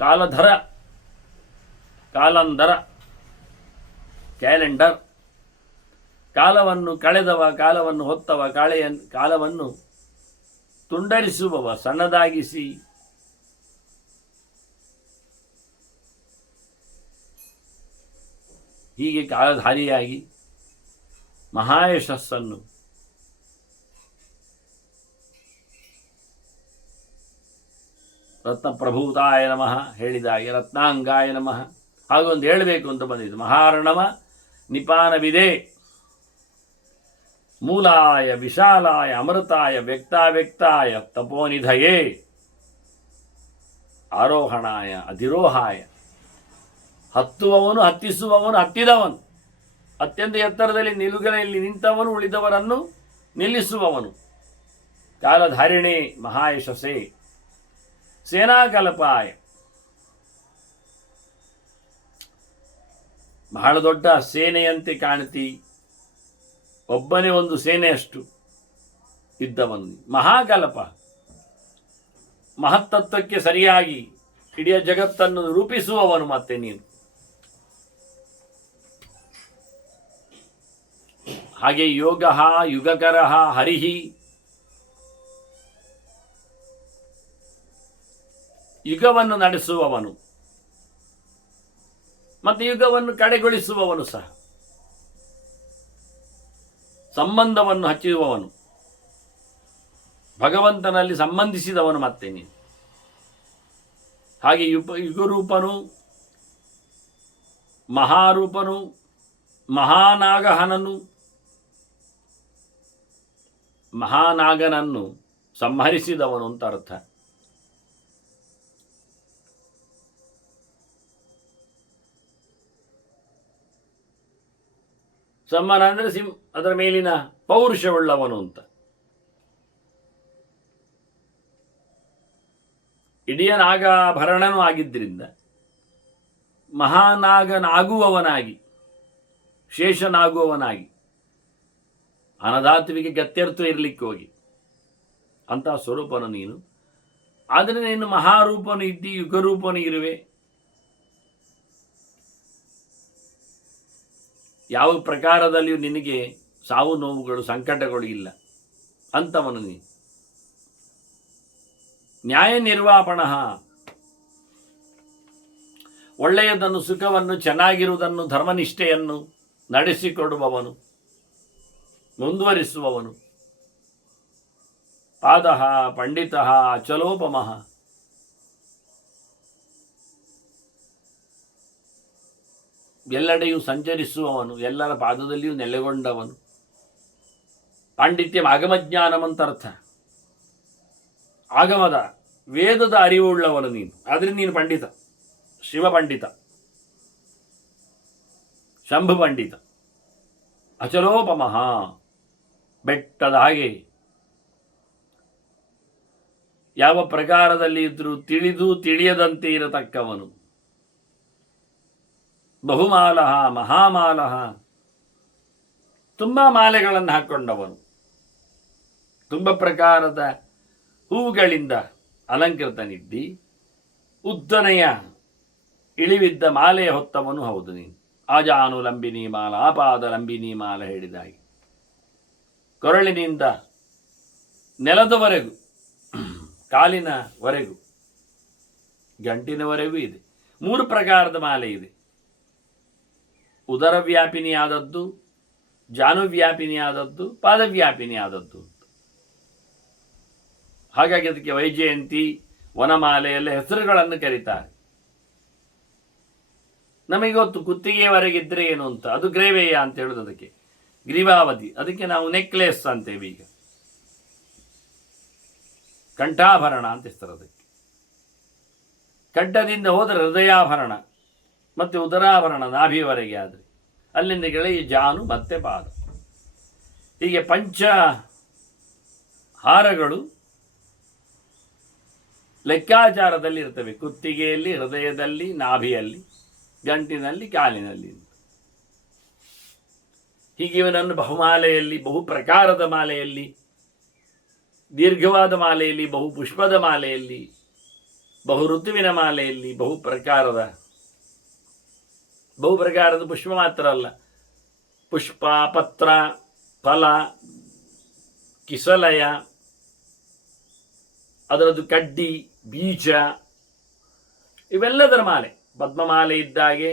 ಕಾಲಧರ, ಕಾಲಂದರ, ಕ್ಯಾಲೆಂಡರ್, ಕಾಲವನ್ನು ಕಳೆದವ, ಕಾಲವನ್ನು ಹೊತ್ತವ, ಕಾಲವನ್ನು ತುಂಡರಿಸುವವ, ಸಣ್ಣದಾಗಿಸಿ ಹೀಗೆ ಕಾಲಧಾರಿಯಾಗಿ ಮಹಾಯಶಸ್ಸನ್ನು ರತ್ನಪ್ರಭೂತಾಯ ನಮಃ ಹೇಳಿದಾಗೆ, ರತ್ನಾಂಗಾಯ ನಮಃ, ಹಾಗೊಂದು ಹೇಳಬೇಕು ಅಂತ ಬಂದಿದ್ದು. ಮಹಾರ್ಣವ ನಿಪಾನವಿದೆ, ಮೂಲಾಯ ವಿಶಾಲಾಯ ಅಮೃತಾಯ ವ್ಯಕ್ತಾವ್ಯಕ್ತಾಯ ತಪೋನಿಧಯೇ ಆರೋಹಣಾಯ ಅಧಿರೋಹಾಯ. ಹತ್ತುವವನು, ಹತ್ತಿಸುವವನು, ಹತ್ತಿದವನು, ಅತ್ಯಂತ ಎತ್ತರದಲ್ಲಿ ನಿಲುಗಡೆಯಲ್ಲಿ ನಿಂತವನು, ಉಳಿದವರನ್ನು ನಿಲ್ಲಿಸುವವನು. ಕಾಲಧಾರಿಣೆ ಮಹಾಯಶಸೆ ಸೇನಾಕಲ್ಪಾಯ. ಬಹಳ ದೊಡ್ಡ ಸೇನೆಯಂತೆ ಕಾಣ್ತಿ, ಒಬ್ಬನೇ ಒಂದು ಸೇನೆಯಷ್ಟು ಇದ್ದವನು. ಮಹಾಕಲ್ಪ, ಮಹತ್ತತ್ವಕ್ಕೆ ಸರಿಯಾಗಿ ಇಡೀ ಜಗತ್ತನ್ನು ರೂಪಿಸುವವನು ಮತ್ತೆ ನೀನು. ಹಾಗೆ ಯೋಗ ಯುಗಕರ ಹರಿಹಿ, ಯುಗವನ್ನು ನಡೆಸುವವನು ಮತ್ತು ಯುಗವನ್ನು ಕಡೆಗೊಳಿಸುವವನು ಸಹ, ಸಂಬಂಧವನ್ನು ಹಚ್ಚಿರುವವನು, ಭಗವಂತನಲ್ಲಿ ಸಂಬಂಧಿಸಿದವನು ಮತ್ತೆ ನೀನು. ಹಾಗೆ ಯುಗರೂಪನು, ಮಹಾರೂಪನು, ಮಹಾನಾಗಹನನು, ಮಹಾನಾಗನನ್ನು ಸಂಹರಿಸಿದವನು ಅಂತ ಅರ್ಥ. ಸಂಹನ ಅಂದರೆ ಅದರ ಮೇಲಿನ ಪೌರುಷವುಳ್ಳವನು ಅಂತ. ಇಡೀ ನಾಗಾಭರಣನೂ ಆಗಿದ್ದರಿಂದ ಮಹಾನಾಗನಾಗುವವನಾಗಿ, ಶೇಷನಾಗುವವನಾಗಿ, ಅನಧಾತುವಿಗೆ ಗತ್ಯರ್ಥ ಇರಲಿಕ್ಕೆ ಹೋಗಿ ಅಂತಹ ಸ್ವರೂಪನು ನೀನು. ಆದರೆ ನೀನು ಮಹಾರೂಪನು ಇದ್ದಿ, ಯುಗರೂಪನು ಇರುವೆ. ಯಾವ ಪ್ರಕಾರದಲ್ಲಿಯೂ ನಿನಗೆ ಸಾವು ನೋವುಗಳು, ಸಂಕಟಗಳು ಇಲ್ಲ ಅಂತವನು ನೀನು. ನ್ಯಾಯ ನಿರ್ವಾಪಣ, ಒಳ್ಳೆಯದನ್ನು, ಸುಖವನ್ನು, ಚೆನ್ನಾಗಿರುವುದನ್ನು, ಧರ್ಮನಿಷ್ಠೆಯನ್ನು ನಡೆಸಿಕೊಡುವವನು, ಮುಂದುವರಿಸುವವನು. ಪಾದ ಪಂಡಿತ ಅಚಲೋಪಮಃ, ಎಲ್ಲೆಡೆಯೂ ಸಂಚರಿಸುವವನು, ಎಲ್ಲರ ಪಾದದಲ್ಲಿಯೂ ನೆಲೆಗೊಂಡವನು. ಪಾಂಡಿತ್ಯ ಆಗಮಜ್ಞಾನಮಂತರ್ಥ, ಆಗಮದ ವೇದದ ಅರಿವುಳ್ಳವನು ನೀನು. ಆದರೆ ನೀನು ಪಂಡಿತ, ಶಿವ ಪಂಡಿತ, ಶಂಭು ಪಂಡಿತ. ಅಚಲೋಪಮಃ, ಬೆಟ್ಟದ ಹಾಗೆ ಯಾವ ಪ್ರಕಾರದಲ್ಲಿ ಇದ್ರೂ ತಿಳಿದು ತಿಳಿಯದಂತೆ ಇರತಕ್ಕವನು. ಬಹುಮಾಲಃ ಮಹಾಮಾಲಃ, ತುಂಬ ಮಾಲೆಗಳನ್ನು ಹಾಕ್ಕೊಂಡವನು. ತುಂಬ ಪ್ರಕಾರದ ಹೂವುಗಳಿಂದ ಅಲಂಕೃತನಿದ್ದಿ, ಉದ್ದನೆಯ ಇಳಿವಿದ್ದ ಮಾಲೆಯ ಹೊತ್ತವನು ಹೌದು ನೀನು. ಆಜಾನು ಲಂಬಿನಿ ಮಾಲ, ಆಪಾದ ಲಂಬಿನಿ ಮಾಲ ಹೇಳಿದಾಗಿ ಕೊರಳಿನಿಂದ ನೆಲದವರೆಗೂ, ಕಾಲಿನವರೆಗೂ, ಗಂಟಿನವರೆಗೂ ಇದೆ. 3 ಪ್ರಕಾರದ ಮಾಲೆ ಇದೆ. ಉದರವ್ಯಾಪಿನಿಯಾದದ್ದು, ಜಾನುವ್ಯಾಪಿನಿಯಾದದ್ದು, ಪಾದವ್ಯಾಪಿನಿಯಾದದ್ದು. ಹಾಗಾಗಿ ಅದಕ್ಕೆ ವೈಜಯಂತಿ, ವನಮಾಲೆ ಎಲ್ಲ ಹೆಸರುಗಳನ್ನು ಕರೀತಾರೆ. ನಮಗೆ ಗೊತ್ತು ಕುತ್ತಿಗೆಯವರೆಗಿದ್ರೆ ಏನು ಅಂತ, ಅದು ಗ್ರೇವೇಯ ಅಂತ ಹೇಳೋದು. ಅದಕ್ಕೆ ಗ್ರೀವಾವಧಿ, ಅದಕ್ಕೆ ನಾವು ನೆಕ್ಲೆಸ್ ಅಂತೇವೆ. ಈಗ ಕಂಠಾಭರಣ ಅಂತ ಹೆಸರು ಅದಕ್ಕೆ. ಕಂಠದಿಂದ ಹೋದರೆ ಹೃದಯಾಭರಣ, ಮತ್ತು ಉದರಾಭರಣ ನಾಭಿಯವರೆಗೆ ಆದರೆ, ಅಲ್ಲಿಂದ ಗೆಳೆಯ ಜಾನು ಮತ್ತೆ ಪಾದ. ಹೀಗೆ ಪಂಚ ಹಾರಗಳು ಲೆಕ್ಕಾಚಾರದಲ್ಲಿ ಇರ್ತವೆ. ಕುತ್ತಿಗೆಯಲ್ಲಿ, ಹೃದಯದಲ್ಲಿ, ನಾಭಿಯಲ್ಲಿ, ಗಂಟಿನಲ್ಲಿ, ಕಾಲಿನಲ್ಲಿ. ಹೀಗೆ ಇವನನ್ನು ಬಹುಮಾಲೆಯಲ್ಲಿ, ಬಹು ಪ್ರಕಾರದ ಮಾಲೆಯಲ್ಲಿ, ದೀರ್ಘವಾದ ಮಾಲೆಯಲ್ಲಿ, ಬಹು ಪುಷ್ಪದ ಮಾಲೆಯಲ್ಲಿ, ಬಹು ಋತುವಿನ ಮಾಲೆಯಲ್ಲಿ, ಬಹು ಪ್ರಕಾರದ ಪುಷ್ಪ ಮಾತ್ರ ಅಲ್ಲ, ಪುಷ್ಪ, ಪತ್ರ, ಫಲ, ಕಿಸಲಯ, ಅದರದ್ದು ಕಡ್ಡಿ, ಬೀಜ, ಇವೆಲ್ಲದರ ಮಾಲೆ. ಪದ್ಮಮಾಲೆ ಇದ್ದಾಗೆ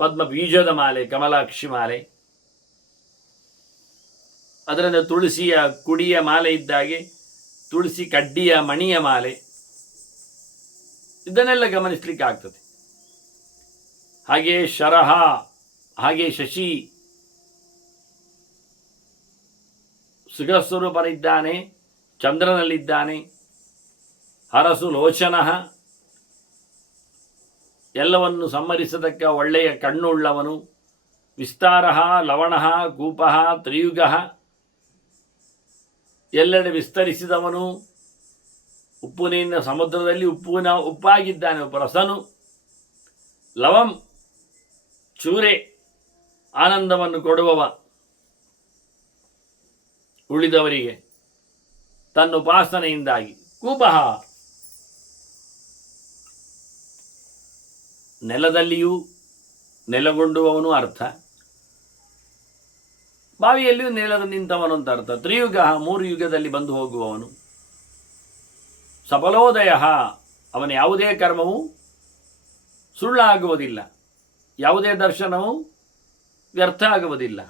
ಪದ್ಮ ಬೀಜದ ಮಾಲೆ, ಕಮಲಾಕ್ಷಿ ಮಾಲೆ. ಅದರಿಂದ ತುಳಸಿಯ ಕುಡಿಯ ಮಾಲೆ ಇದ್ದಾಗೆ ತುಳಸಿ ಕಡ್ಡಿಯ ಮಣಿಯ ಮಾಲೆ. ಇದನ್ನೆಲ್ಲ ಗಮನಿಸಲಿಕ್ಕೆ ಆಗ್ತದೆ. ಹಾಗೆ ಶರಹ, ಹಾಗೆ ಶಶಿ ಸುಖಸ್ವರೂಪನಿದ್ದಾನೆ, ಚಂದ್ರನಲ್ಲಿದ್ದಾನೆ. ಹರಸು ಲೋಚನ, ಎಲ್ಲವನ್ನು ಸಂಹರಿಸತಕ್ಕ ಒಳ್ಳೆಯ ಕಣ್ಣುಳ್ಳವನು. ವಿಸ್ತಾರ ಲವಣ ಕೂಪ ತ್ರಿಯುಗ, ಎಲ್ಲೆಡೆ ವಿಸ್ತರಿಸಿದವನು. ಉಪ್ಪು ನೀರಿನ ಸಮುದ್ರದಲ್ಲಿ ಉಪ್ಪಾಗಿದ್ದಾನೆ. ರಸನು ಲವಂ ಚೂರೆ, ಆನಂದವನ್ನು ಕೊಡುವವ ಉಳಿದವರಿಗೆ ತನ್ನ ಉಪಾಸನೆಯಿಂದಾಗಿ. ಕೂಪಃ, ನೆಲದಲ್ಲಿಯೂ ನೆಲಗೊಂಡುವವನು ಅರ್ಥ, ಬಾವಿಯಲ್ಲಿಯೂ ನೆಲದ ನಿಂತವನು ಅಂತ ಅರ್ಥ. ತ್ರಿಯುಗ, 3 ಯುಗದಲ್ಲಿ ಬಂದು ಹೋಗುವವನು. ಸಫಲೋದಯ, ಅವನ ಯಾವುದೇ ಕರ್ಮವು ಸುಳ್ಳಾಗುವುದಿಲ್ಲ, ಯಾವುದೇ ದರ್ಶನವು ವ್ಯರ್ಥ ಆಗುವುದಿಲ್ಲ,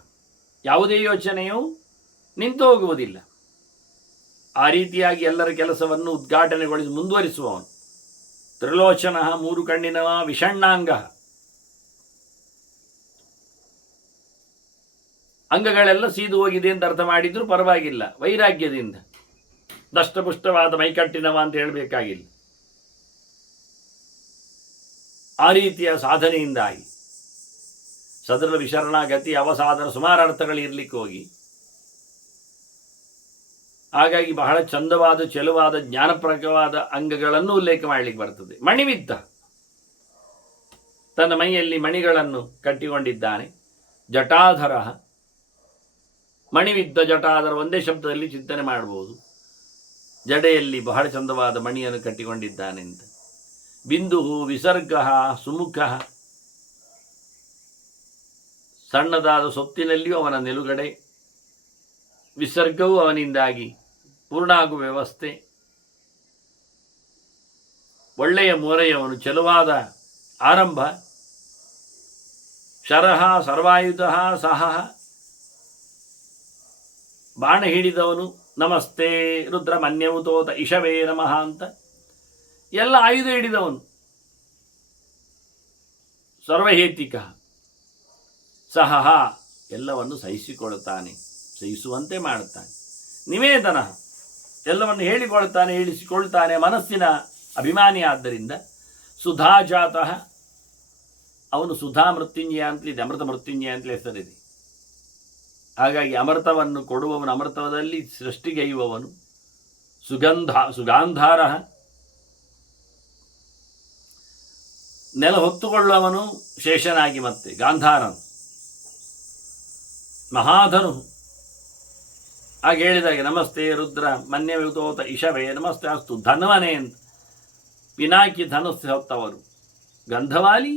ಯಾವುದೇ ಯೋಚನೆಯು ನಿಂತು ಹೋಗುವುದಿಲ್ಲ. ಆ ರೀತಿಯಾಗಿ ಎಲ್ಲರ ಕೆಲಸವನ್ನು ಉದ್ಘಾಟನೆಗೊಳಿಸಿ ಮುಂದುವರಿಸುವವನು. ತ್ರಿಲೋಚನ, 3 ಕಣ್ಣಿನವ. ವಿಷಣ್ಣಾಂಗ, ಅಂಗಗಳೆಲ್ಲ ಸೀದು ಹೋಗಿದೆ ಅಂತ ಅರ್ಥ ಮಾಡಿದ್ರು ಪರವಾಗಿಲ್ಲ, ವೈರಾಗ್ಯದಿಂದ. ದಷ್ಟಪುಷ್ಟವಾದ ಮೈಕಟ್ಟಿನವ ಅಂತ ಹೇಳಬೇಕಾಗಿಲ್ಲ. ಆ ರೀತಿಯ ಸಾಧನೆಯಿಂದಾಗಿ ಸದೃಢ ವಿಶರಣ ಗತಿ ಅವಸಾಧನ ಸುಮಾರು ಅರ್ಥಗಳಿರ್ಲಿಕ್ಕೆ ಹೋಗಿ, ಹಾಗಾಗಿ ಬಹಳ ಚಂದವಾದ ಚೆಲುವಾದ ಜ್ಞಾನಪ್ರಕವಾದ ಅಂಗಗಳನ್ನು ಉಲ್ಲೇಖ ಮಾಡಲಿಕ್ಕೆ ಬರ್ತದೆ. ಮಣಿವಿದ್ದ, ತನ್ನ ಮೈಯಲ್ಲಿ ಮಣಿಗಳನ್ನು ಕಟ್ಟಿಕೊಂಡಿದ್ದಾನೆ. ಜಟಾಧರ, ಮಣಿವಿದ್ದ ಜಟಾಧರ ಒಂದೇ ಶಬ್ದದಲ್ಲಿ ಚಿಂತನೆ ಮಾಡಬಹುದು. ಜಡೆಯಲ್ಲಿ ಬಹಳ ಚಂದವಾದ ಮಣಿಯನ್ನು ಕಟ್ಟಿಕೊಂಡಿದ್ದಾನೆ ಅಂತ. ಬಿಂದು ವಿಸರ್ಗ ಸುಮುಖ, ಸಣ್ಣದಾದ ಸೊತ್ತಿನಲ್ಲಿಯೂ ಅವನ ನಿಲುಗಡೆ, ವಿಸರ್ಗವೂ ಅವನಿಂದಾಗಿ ಪೂರ್ಣಾಗುವ ವ್ಯವಸ್ಥೆ. ಒಳ್ಳೆಯ ಮೊರೆಯವನು, ಚೆಲುವಾದ ಆರಂಭ. ಶರಹ ಸರ್ವಾಯುಧ ಸಹ, ಬಾಣ ಹಿಡಿದವನು. ನಮಸ್ತೆ ರುದ್ರ ಮನ್ಯವುತೋತ ಇಶವೇ ನಮಃ ಅಂತ ಎಲ್ಲ ಆಯುಧ ಹಿಡಿದವನು. ಸರ್ವಹೇತಿಕ ಸಹ, ಎಲ್ಲವನ್ನು ಸಹಿಸಿಕೊಳ್ಳುತ್ತಾನೆ, ಸಹಿಸುವಂತೆ ಮಾಡುತ್ತಾನೆ. ನಿವೇದನ, ಎಲ್ಲವನ್ನು ಹೇಳಿಕೊಳ್ತಾನೆ, ಹೇಳಿಸಿಕೊಳ್ತಾನೆ. ಮನಸ್ಸಿನ ಅಭಿಮಾನಿ ಆದ್ದರಿಂದ. ಸುಧಾಜಾತಃ, ಅವನು ಸುಧಾ ಮೃತ್ಯುಂಜಯ ಅಂತಲಿದೆ, ಅಮೃತ ಮೃತ್ಯುಂಜಯ ಅಂತಲೇ ಹೆಸರಿದೆ. ಹಾಗಾಗಿ ಅಮೃತವನ್ನು ಕೊಡುವವನು, ಅಮೃತದಲ್ಲಿ ಸೃಷ್ಟಿಗೈಯುವವನು. ಸುಗಾಂಧಾರ, ನೆಲ ಹೊತ್ತುಕೊಳ್ಳುವವನು ಶೇಷನಾಗಿ. ಮತ್ತೆ ಗಾಂಧಾರನು. ಮಹಾಧನು, ಹಾಗೆ ಹೇಳಿದಾಗೆ ನಮಸ್ತೆ ರುದ್ರ ಮನ್ಯವಿತೋತ ಇಶವೇ ನಮಸ್ತೆ ಅಸ್ತು ಧನ್ವನೇ ಅಂತ. ಪಿನಾಕಿ ಧನುಸ್ಸು ಹೊತ್ತವರು. ಗಂಧವಾಲಿ,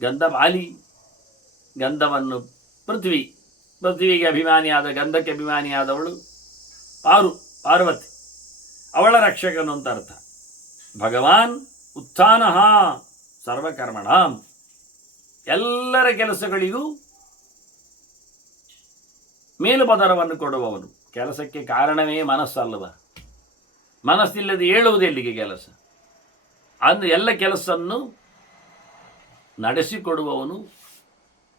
ಗಂಧಮಾಲಿ, ಗಂಧವನ್ನು ಪೃಥ್ವಿಗೆ ಅಭಿಮಾನಿಯಾದ, ಗಂಧಕ್ಕೆ ಅಭಿಮಾನಿಯಾದವಳು ಪಾರ್ವತಿ, ಅವಳ ರಕ್ಷಕನು ಅಂತ ಅರ್ಥ. ಭಗವಾನ್ ಉತ್ಥಾನ ಸರ್ವಕರ್ಮಣ, ಎಲ್ಲರ ಕೆಲಸಗಳಿಗೂ ಮೇಲುಪದರವನ್ನು ಕೊಡುವವನು. ಕೆಲಸಕ್ಕೆ ಕಾರಣವೇ ಮನಸ್ಸಲ್ಲವ, ಮನಸ್ಸಿಲ್ಲದೆ ಏಳುವುದೆಲ್ಲಿಗೆ ಕೆಲಸ? ಅಂದರೆ ಎಲ್ಲ ಕೆಲಸವನ್ನು ನಡೆಸಿಕೊಡುವವನು,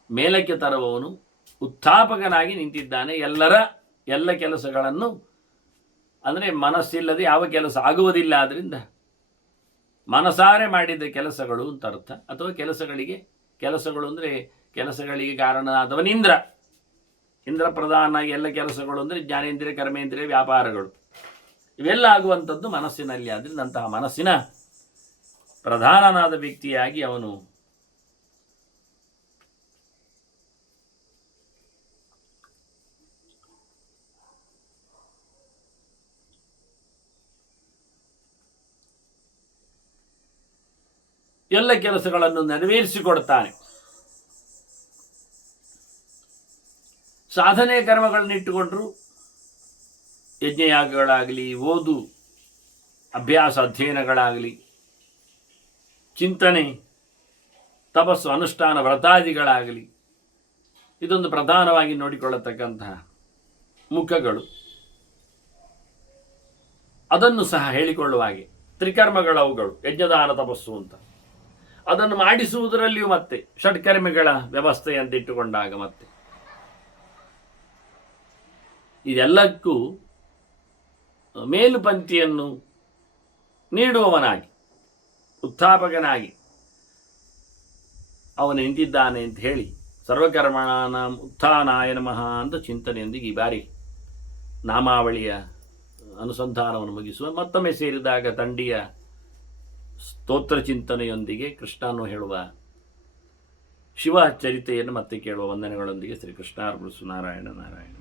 ಮೇಲಕ್ಕೆ ತರುವವನು, ಉತ್ಥಾಪಕನಾಗಿ ನಿಂತಿದ್ದಾನೆ. ಎಲ್ಲ ಕೆಲಸಗಳನ್ನು, ಅಂದರೆ ಮನಸ್ಸಿಲ್ಲದೆ ಯಾವ ಕೆಲಸ ಆಗುವುದಿಲ್ಲ. ಆದ್ದರಿಂದ ಮನಸಾರೆ ಮಾಡಿದ ಕೆಲಸಗಳು ಅಂತ ಅರ್ಥ. ಅಥವಾ ಕೆಲಸಗಳು ಅಂದರೆ ಕೆಲಸಗಳಿಗೆ ಕಾರಣನಾದವನಿಂದ್ರ. ಇಂದ್ರ ಪ್ರಧಾನವಾಗಿ ಎಲ್ಲ ಕೆಲಸಗಳು ಅಂದರೆ ಜ್ಞಾನೇಂದ್ರಿಯ, ಕರ್ಮೇಂದ್ರಿಯ, ವ್ಯಾಪಾರಗಳು ಇವೆಲ್ಲ ಆಗುವಂಥದ್ದು ಮನಸ್ಸಿನಲ್ಲಿ. ಆದ್ದರಿಂದ ಅಂತಹ ಮನಸ್ಸಿನ ಪ್ರಧಾನನಾದ ವ್ಯಕ್ತಿಯಾಗಿ ಅವನು ಎಲ್ಲ ಕೆಲಸಗಳನ್ನು ನೆರವೇರಿಸಿಕೊಡ್ತಾನೆ. ಸಾಧನೆ ಕರ್ಮಗಳನ್ನಿಟ್ಟುಕೊಂಡ್ರು, ಯಜ್ಞಯಾಗಗಳಾಗಲಿ, ಓದು ಅಭ್ಯಾಸ ಅಧ್ಯಯನಗಳಾಗಲಿ, ಚಿಂತನೆ, ತಪಸ್ಸು, ಅನುಷ್ಠಾನ, ವ್ರತಾದಿಗಳಾಗಲಿ, ಇದೊಂದು ಪ್ರಧಾನವಾಗಿ ನೋಡಿಕೊಳ್ಳತಕ್ಕಂತಹ ಮುಖಗಳು. ಅದನ್ನು ಸಹ ಹೇಳಿಕೊಳ್ಳುವ ಹಾಗೆ ತ್ರಿಕರ್ಮಗಳವುಗಳು, ಯಜ್ಞದಾನ ತಪಸ್ಸು ಅಂತ. ಅದನ್ನು ಮಾಡಿಸುವುದರಲ್ಲಿಯೂ ಮತ್ತೆ ಷಟ್ಕರ್ಮಿಗಳ ವ್ಯವಸ್ಥೆ ಅಂತ ಇಟ್ಟುಕೊಂಡಾಗ ಮತ್ತೆ ಇದೆಲ್ಲಕ್ಕೂ ಮೇಲುಪಂಕ್ತಿಯನ್ನು ನೀಡುವವನಾಗಿ ಉತ್ಥಾಪಕನಾಗಿ ಅವನು ನಿಂತಿದ್ದಾನೆ ಅಂತ ಹೇಳಿ ಸರ್ವಕರ್ಮಣಾನಾಂ ಉತ್ಥಾನಾಯ ನಮಃ ಅಂತ ಚಿಂತನೆಯೊಂದಿಗೆ ಈ ಬಾರಿ ನಾಮಾವಳಿಯ ಅನುಸಂಧಾನವನ್ನು ಮುಗಿಸುವ. ಮತ್ತೊಮ್ಮೆ ಸೇರಿದಾಗ ತಂಡಿಯ ಸ್ತೋತ್ರ ಚಿಂತನೆಯೊಂದಿಗೆ ಕೃಷ್ಣನು ಹೇಳುವ ಶಿವ ಚರಿತೆಯನ್ನು ಮತ್ತೆ ಕೇಳುವ ವಂದನೆಗಳೊಂದಿಗೆ ಶ್ರೀಕೃಷ್ಣಾರ್ಪಣಿಸು. ನಾರಾಯಣ ನಾರಾಯಣ.